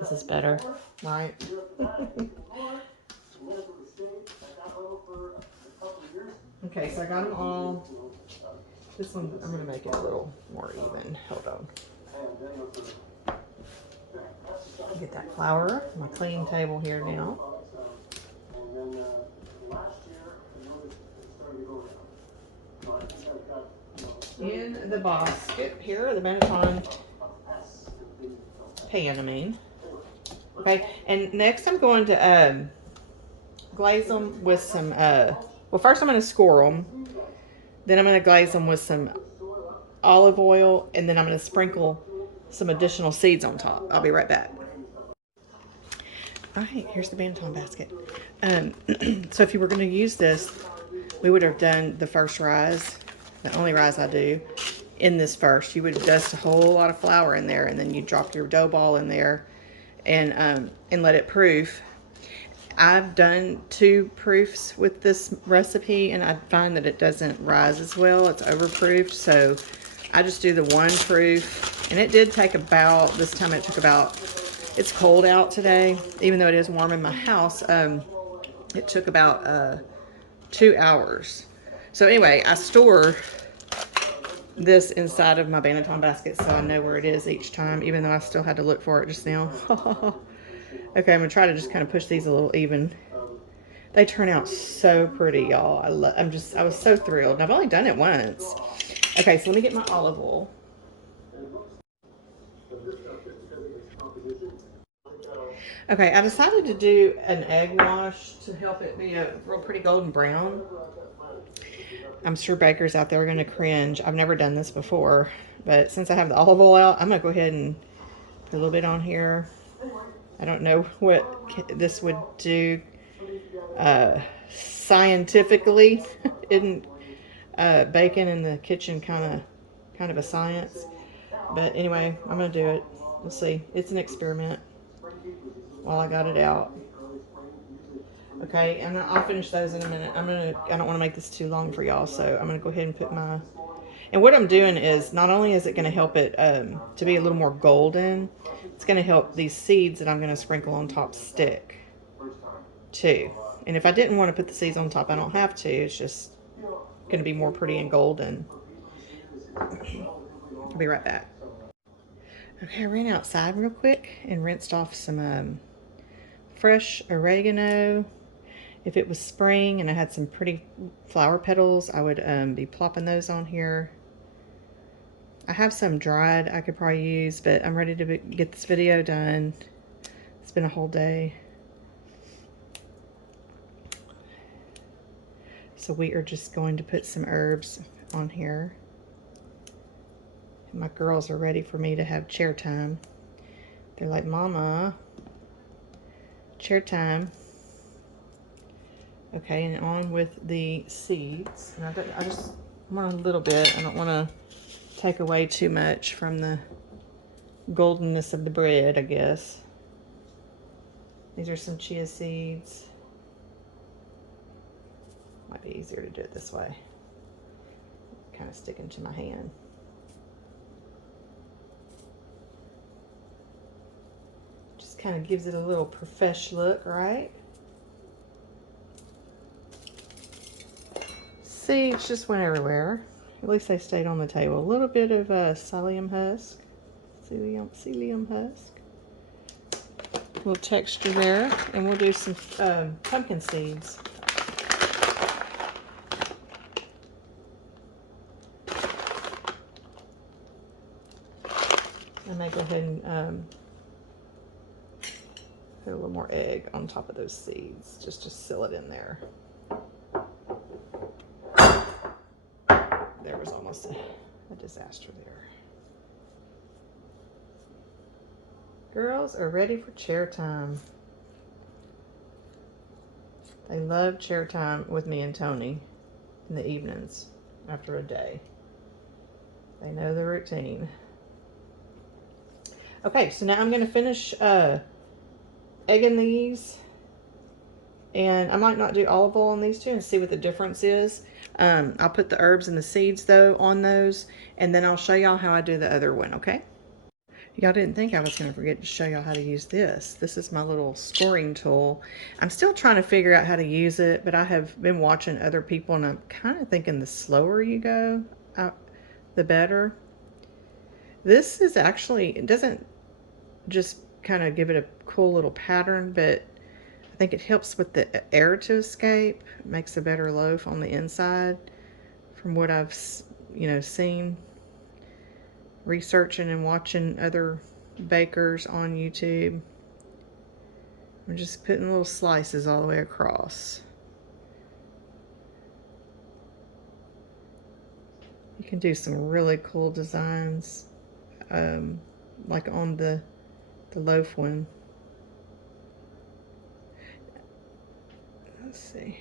this is better, right? Okay, so I got them all This one, I'm going to make it a little more even. Hold on. Get that flour, my cleaning table here now. In the basket here, the Benetton pan, I mean. Okay, and next I'm going to glaze them with some, well, first I'm going to score them. Then I'm going to glaze them with some olive oil, and then I'm going to sprinkle some additional seeds on top. I'll be right back. All right, here's the Benetton basket. So if you were going to use this, we would have done the first rise, the only rise I do, in this first. You would dust a whole lot of flour in there, and then you drop your dough ball in there and let it proof. I've done 2 proofs with this recipe, and I find that it doesn't rise as well. It's overproofed, so I just do the 1 proof, and it did take about, this time it took about, it's cold out today, even though it is warm in my house, it took about 2 hours. So anyway, I store this inside of my Benetton basket so I know where it is each time, even though I still had to look for it just now. Okay, I'm gonna try to just kind of push these a little even. They turn out so pretty, y'all. I was so thrilled. And I've only done it once. Okay, so let me get my olive oil. Okay, I decided to do an egg wash to help it be a real pretty golden brown. I'm sure bakers out there are gonna cringe. I've never done this before, but since I have the olive oil out, I'm gonna go ahead and put a little bit on here. I don't know what this would do scientifically. Isn't baking in the kitchen kind of a science? But anyway, I'm gonna do it. We'll see. It's an experiment while I got it out. Okay, and I'll finish those in a minute. I don't want to make this too long for y'all, so I'm gonna go ahead and put my. And what I'm doing is, not only is it going to help it to be a little more golden, it's going to help these seeds that I'm going to sprinkle on top stick too. And if I didn't want to put the seeds on top, I don't have to. It's just going to be more pretty and golden. I'll be right back. Okay, I ran outside real quick and rinsed off some fresh oregano. If it was spring and I had some pretty flower petals, I would be plopping those on here. I have some dried I could probably use, but I'm ready to get this video done. It's been a whole day. So we are just going to put some herbs on here. And my girls are ready for me to have chair time. They're like, Mama, chair time. Okay, and on with the seeds. And I just want a little bit. I don't want to take away too much from the goldenness of the bread, I guess. These are some chia seeds. Might be easier to do it this way. Kind of sticking to my hand. Just kind of gives it a little professional look, right? Seeds just went everywhere. At least they stayed on the table. A little bit of psyllium husk. Psyllium husk. A little texture there. And we'll do some pumpkin seeds. I may go ahead and put a little more egg on top of those seeds, just to seal it in there. There was almost a disaster there. Girls are ready for chair time. They love chair time with me and Tony in the evenings after a day. They know the routine. Okay, so now I'm going to finish egging these. And I might not do olive oil on these two and see what the difference is. I'll put the herbs and the seeds, though, on those. And then I'll show y'all how I do the other one, okay? Y'all didn't think I was going to forget to show y'all how to use this. This is my little scoring tool. I'm still trying to figure out how to use it, but I have been watching other people, and I'm kind of thinking the slower you go, the better. This is actually, it doesn't just kind of give it a cool little pattern, but I think it helps with the air to escape. It makes a better loaf on the inside from what I've, seen researching and watching other bakers on YouTube. I'm just putting little slices all the way across. You can do some really cool designs, like on the loaf one. Let's see,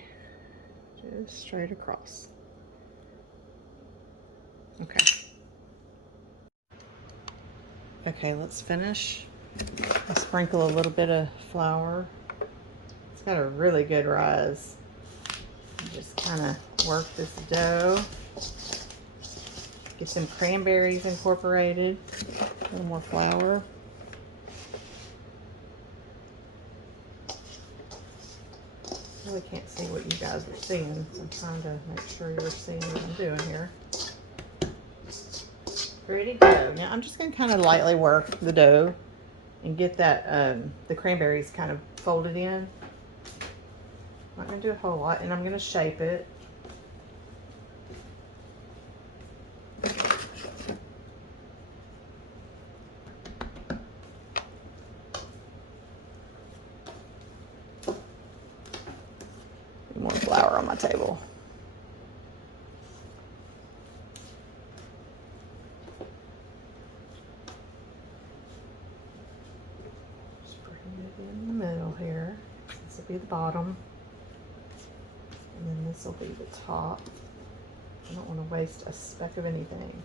just straight across. Okay. Okay, let's finish. I'll sprinkle a little bit of flour. It's got a really good rise. Just kind of work this dough. Get some cranberries incorporated. A little more flour. Really can't see what you guys are seeing, so I'm trying to make sure you're seeing what I'm doing here. Ready to go. Now I'm just going to kind of lightly work the dough and get that the cranberries kind of folded in. I'm not going to do a whole lot, and I'm going to shape it. More flour on my table. In the middle here. This will be the bottom, and then this will be the top. I don't want to waste a speck of anything.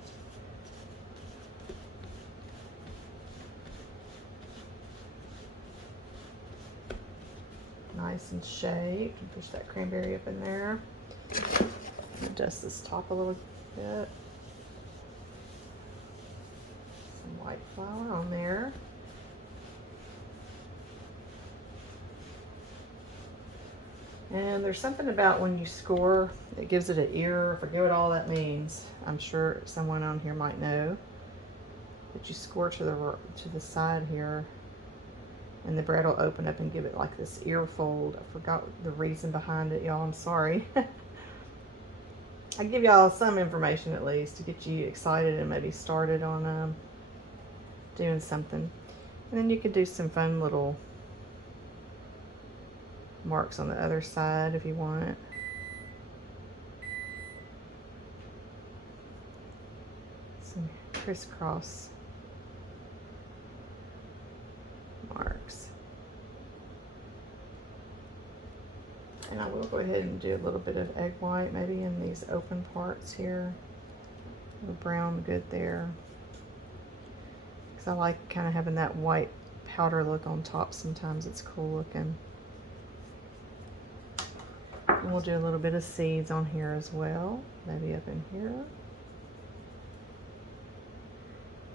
Nice and shaped. Push that cranberry up in there. Adjust this top a little bit. Some white flour on there. And there's something about when you score, it gives it an ear. I forget what all that means. I'm sure someone on here might know. But you score to the side here, and the bread will open up and give it like this ear fold. I forgot the reason behind it, y'all. I'm sorry. I give y'all some information at least to get you excited and maybe started on doing something. And then you could do some fun little marks on the other side if you want. Some crisscross marks. And I will go ahead and do a little bit of egg white maybe in these open parts here. A little brown good there. Because I like kind of having that white powder look on top. Sometimes it's cool looking. And we'll do a little bit of seeds on here as well, maybe up in here.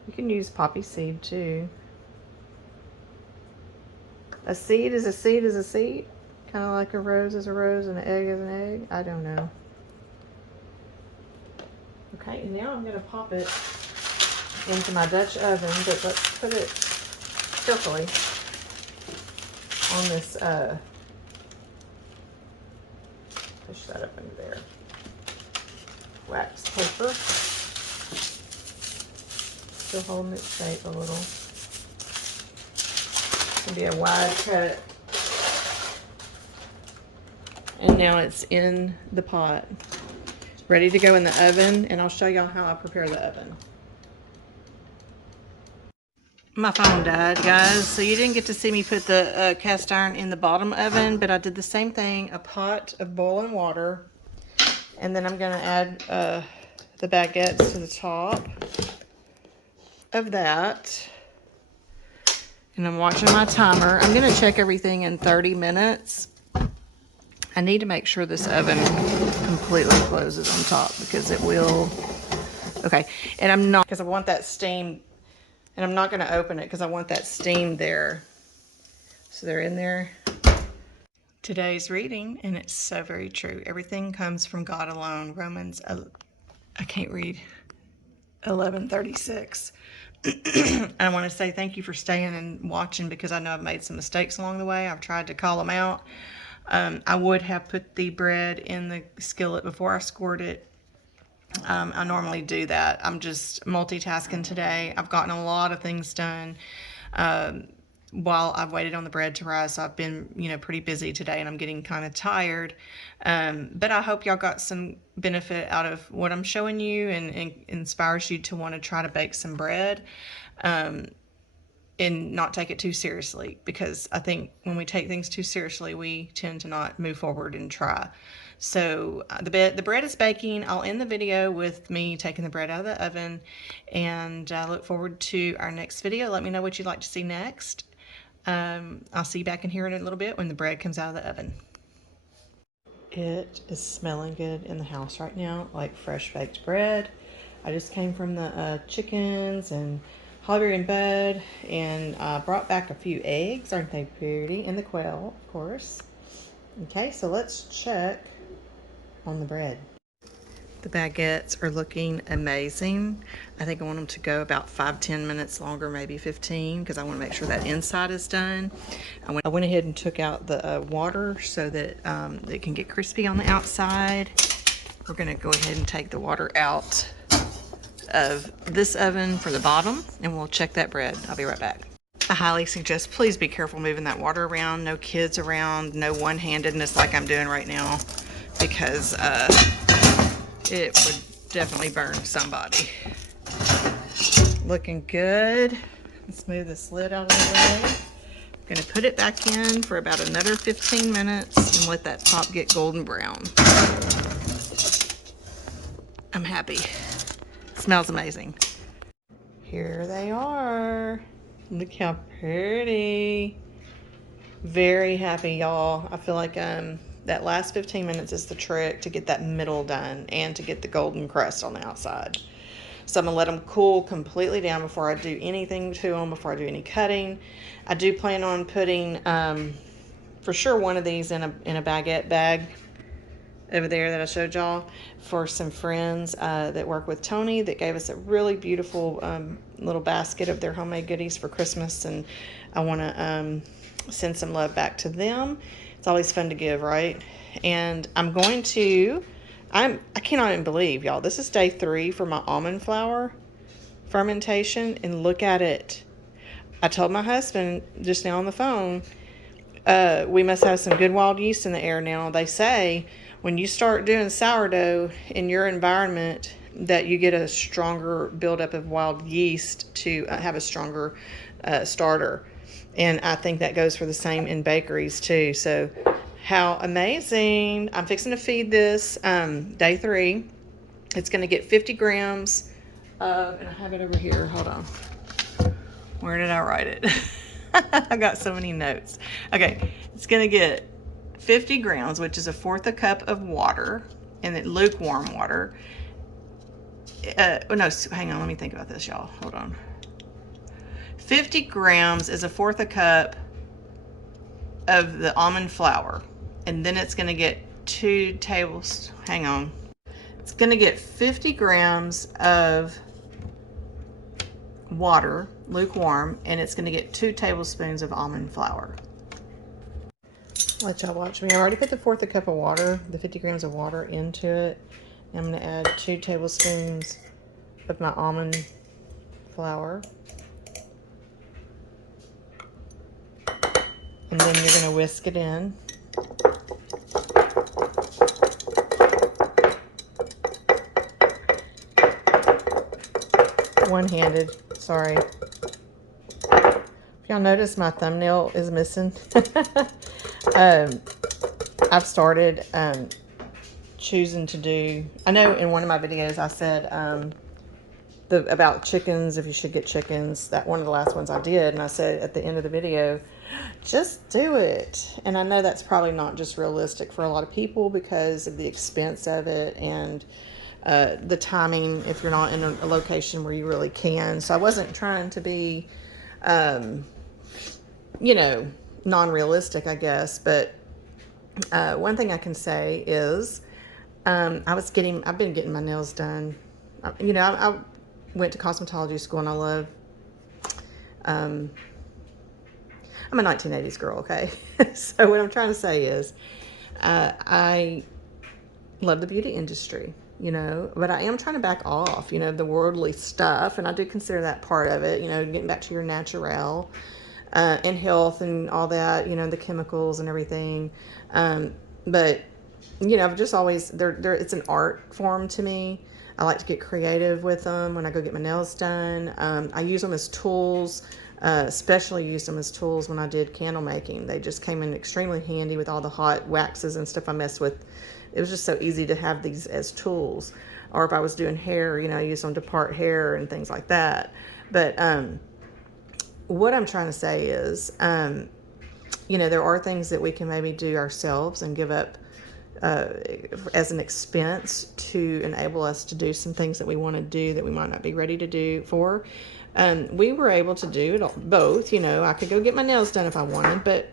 You can use poppy seed too. A seed is a seed is a seed, kind of like a rose is a rose and an egg is an egg. I don't know. Okay, and now I'm going to pop it into my Dutch oven, but let's put it carefully on this push that up into there. Wax paper. Still holding its shape a little. It's going to be a wide cut. And now it's in the pot. Ready to go in the oven, and I'll show y'all how I prepare the oven. My phone died, guys, so you didn't get to see me put the cast iron in the bottom oven, but I did the same thing. A pot of boiling water, and then I'm going to add the baguettes to the top of that. And I'm watching my timer. I'm going to check everything in 30 minutes. I need to make sure this oven completely closes on top because it will. Okay, and I'm not, because I want that steam. And I'm not going to open it because I want that steam there. So they're in there. Today's reading, and it's so very true. Everything comes from God alone. Romans, I can't read. 11:36. I want to say thank you for staying and watching, because I know I've made some mistakes along the way. I've tried to call them out. I would have put the bread in the skillet before I scored it. I normally do that. I'm just multitasking today. I've gotten a lot of things done while I've waited on the bread to rise. So I've been, pretty busy today, and I'm getting kind of tired. But I hope y'all got some benefit out of what I'm showing you, and inspires you to want to try to bake some bread. And not take it too seriously, because I think when we take things too seriously, we tend to not move forward and try. So the bread is baking. I'll end the video with me taking the bread out of the oven, and I look forward to our next video. Let me know what you'd like to see next. I'll see you back in here in a little bit when the bread comes out of the oven. It is smelling good in the house right now, like fresh baked bread. I just came from the chickens and Hollyberry in bed, and brought back a few eggs. Aren't they pretty? And the quail, of course. Okay, so let's check on the bread. The baguettes are looking amazing. I think I want them to go about 5-10 minutes longer, maybe 15, because I want to make sure that inside is done. I went ahead and took out the water so that it can get crispy on the outside. We're going to go ahead and take the water out of this oven for the bottom, and we'll check that bread. I'll be right back. I highly suggest please be careful moving that water around. No kids around, no one-handedness like I'm doing right now, because it would definitely burn somebody. Looking good. Let's move this lid out of the way. I'm gonna put it back in for about another 15 minutes and let that top get golden brown. I'm happy. Smells amazing. Here they are. Look how pretty. Very happy, y'all. I feel like that last 15 minutes is the trick to get that middle done and to get the golden crust on the outside. So I'm gonna let them cool completely down before I do anything to them, before I do any cutting. I do plan on putting for sure one of these in a baguette bag over there that I showed y'all for some friends that work with Tony, that gave us a really beautiful little basket of their homemade goodies for Christmas, and I want to send some love back to them. It's always fun to give, right? And I'm going to, I cannot even believe, y'all, this is day 3 for my almond flour fermentation, and look at it. I told my husband just now on the phone, we must have some good wild yeast in the air now. They say when you start doing sourdough in your environment, that you get a stronger buildup of wild yeast to have a stronger starter. And I think that goes for the same in bakeries too. So how amazing. I'm fixing to feed this day 3. It's going to get 50 grams of, and I have it over here. Hold on. Where did I write it? I got so many notes. Okay, it's going to get 50 grams, which is 1/4 cup of water, and then lukewarm water. No, hang on, let me think about this, y'all. Hold on. 50 grams is 1/4 cup of the almond flour, and then it's going to get 2 tablespoons. Hang on. It's going to get 50 grams of water, lukewarm, and it's going to get 2 tablespoons of almond flour. Let y'all watch me. I already put the 1/4 cup of water, the 50 grams of water, into it. I'm going to add 2 tablespoons of my almond flour. And then you're going to whisk it in. One-handed, sorry. If y'all notice, my thumbnail is missing. I've started choosing to do, I know in one of my videos I said about chickens, if you should get chickens, that one of the last ones I did, and I said at the end of the video, just do it. And I know that's probably not just realistic for a lot of people because of the expense of it and the timing if you're not in a location where you really can. So I wasn't trying to be, non-realistic, I guess. But one thing I can say is I've been getting my nails done. went to cosmetology school, and I love, I'm a 1980s girl, okay? So what I'm trying to say is, I love the beauty industry, you know, but I am trying to back off, you know, the worldly stuff, and I do consider that part of it, you know, getting back to your natural, and health and all that, you know, the chemicals and everything. But you know, I've just always, it's an art form to me. I like to get creative with them when I go get my nails done. I use them as tools, especially used them as tools when I did candle making. They just came in extremely handy with all the hot waxes and stuff I mess with. It was just so easy to have these as tools. Or if I was doing hair, you know, I use them to part hair and things like that. But what I'm trying to say is, you know, there are things that we can maybe do ourselves and give up as an expense to enable us to do some things that we want to do that we might not be ready to do for. We were able to do it both. You know, I could go get my nails done if I wanted, but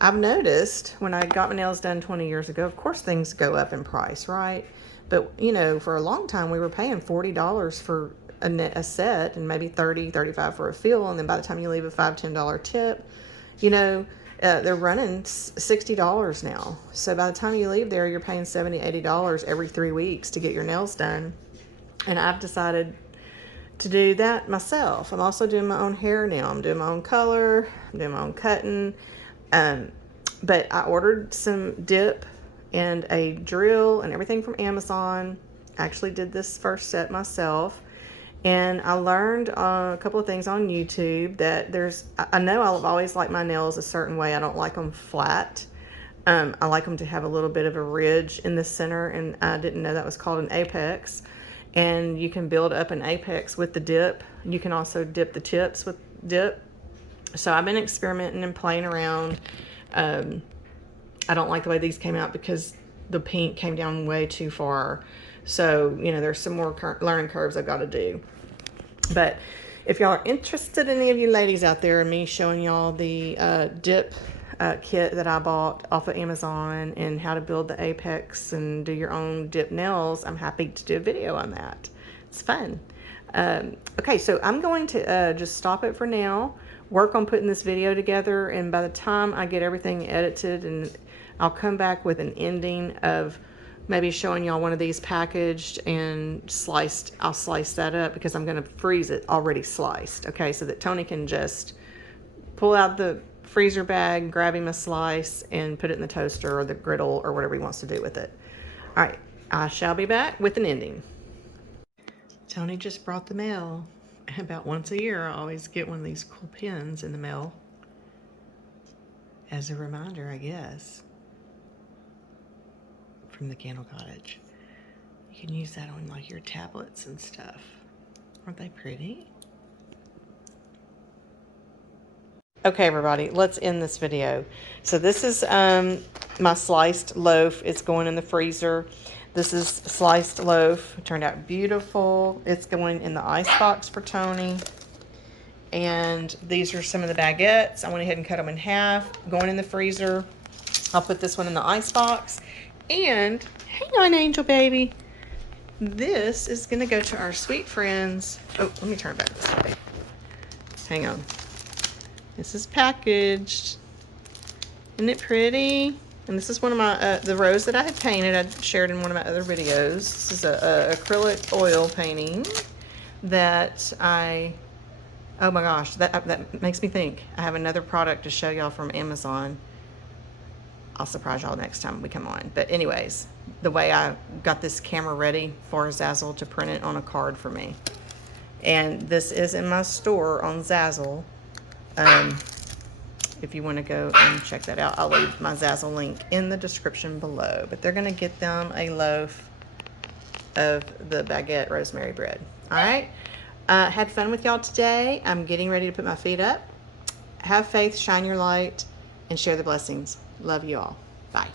I've noticed when I got my nails done 20 years ago, of course things go up in price, right? But, you know, for a long time we were paying $40 for a set, and maybe $30, $35 for a fill, and then by the time you leave a $5, $10 tip, you know, they're running $60 now. So by the time you leave there, you're paying $70, $80 every 3 weeks to get your nails done. And I've decided to do that myself. I'm also doing my own hair now. I'm doing my own color. I'm doing my own cutting. But I ordered some dip and a drill and everything from Amazon. I actually did this first set myself. And I learned a couple of things on YouTube that I know I've always liked my nails a certain way. I don't like them flat. I like them to have a little bit of a ridge in the center, and I didn't know that was called an apex. And you can build up an apex with the dip. You can also dip the tips with dip. So I've been experimenting and playing around. I don't like the way these came out because the pink came down way too far. So, you know, there's some more learning curves I've got to do. But if y'all are interested, any of you ladies out there, in me showing y'all the dip kit that I bought off of Amazon and how to build the apex and do your own dip nails, I'm happy to do a video on that. It's fun. Okay, so I'm going to just stop it for now, work on putting this video together, and by the time I get everything edited, and I'll come back with an ending of maybe showing y'all one of these packaged and sliced. I'll slice that up because I'm going to freeze it already sliced, okay, so that Tony can just pull out the freezer bag, grab him a slice, and put it in the toaster or the griddle or whatever he wants to do with it. All right, I shall be back with an ending. Tony just brought the mail. About once a year, I always get one of these cool pins in the mail. As a reminder, I guess, from the Candle Cottage. You can use that on like your tablets and stuff. Aren't they pretty? Okay, everybody, let's end this video. So this is my sliced loaf. It's going in the freezer. This is sliced loaf. It turned out beautiful. It's going in the icebox for Tony. And these are some of the baguettes. I went ahead and cut them in half. Going in the freezer. I'll put this one in the icebox. And, hang on, Angel Baby. This is going to go to our sweet friends. Oh, let me turn it back this way. Hang on. This is packaged. Isn't it pretty? And this is one of my, the rose that I had painted. I shared in one of my other videos. This is a acrylic oil painting that oh my gosh, that makes me think. I have another product to show y'all from Amazon. I'll surprise y'all next time we come on. But anyways, the way I got this camera ready for Zazzle to print it on a card for me. And this is in my store on Zazzle. If you want to go and check that out, I'll leave my Zazzle link in the description below. But they're going to get them a loaf of the baguette rosemary bread. All right. Had fun with y'all today. I'm getting ready to put my feet up. Have faith, shine your light, and share the blessings. Love you all. Bye.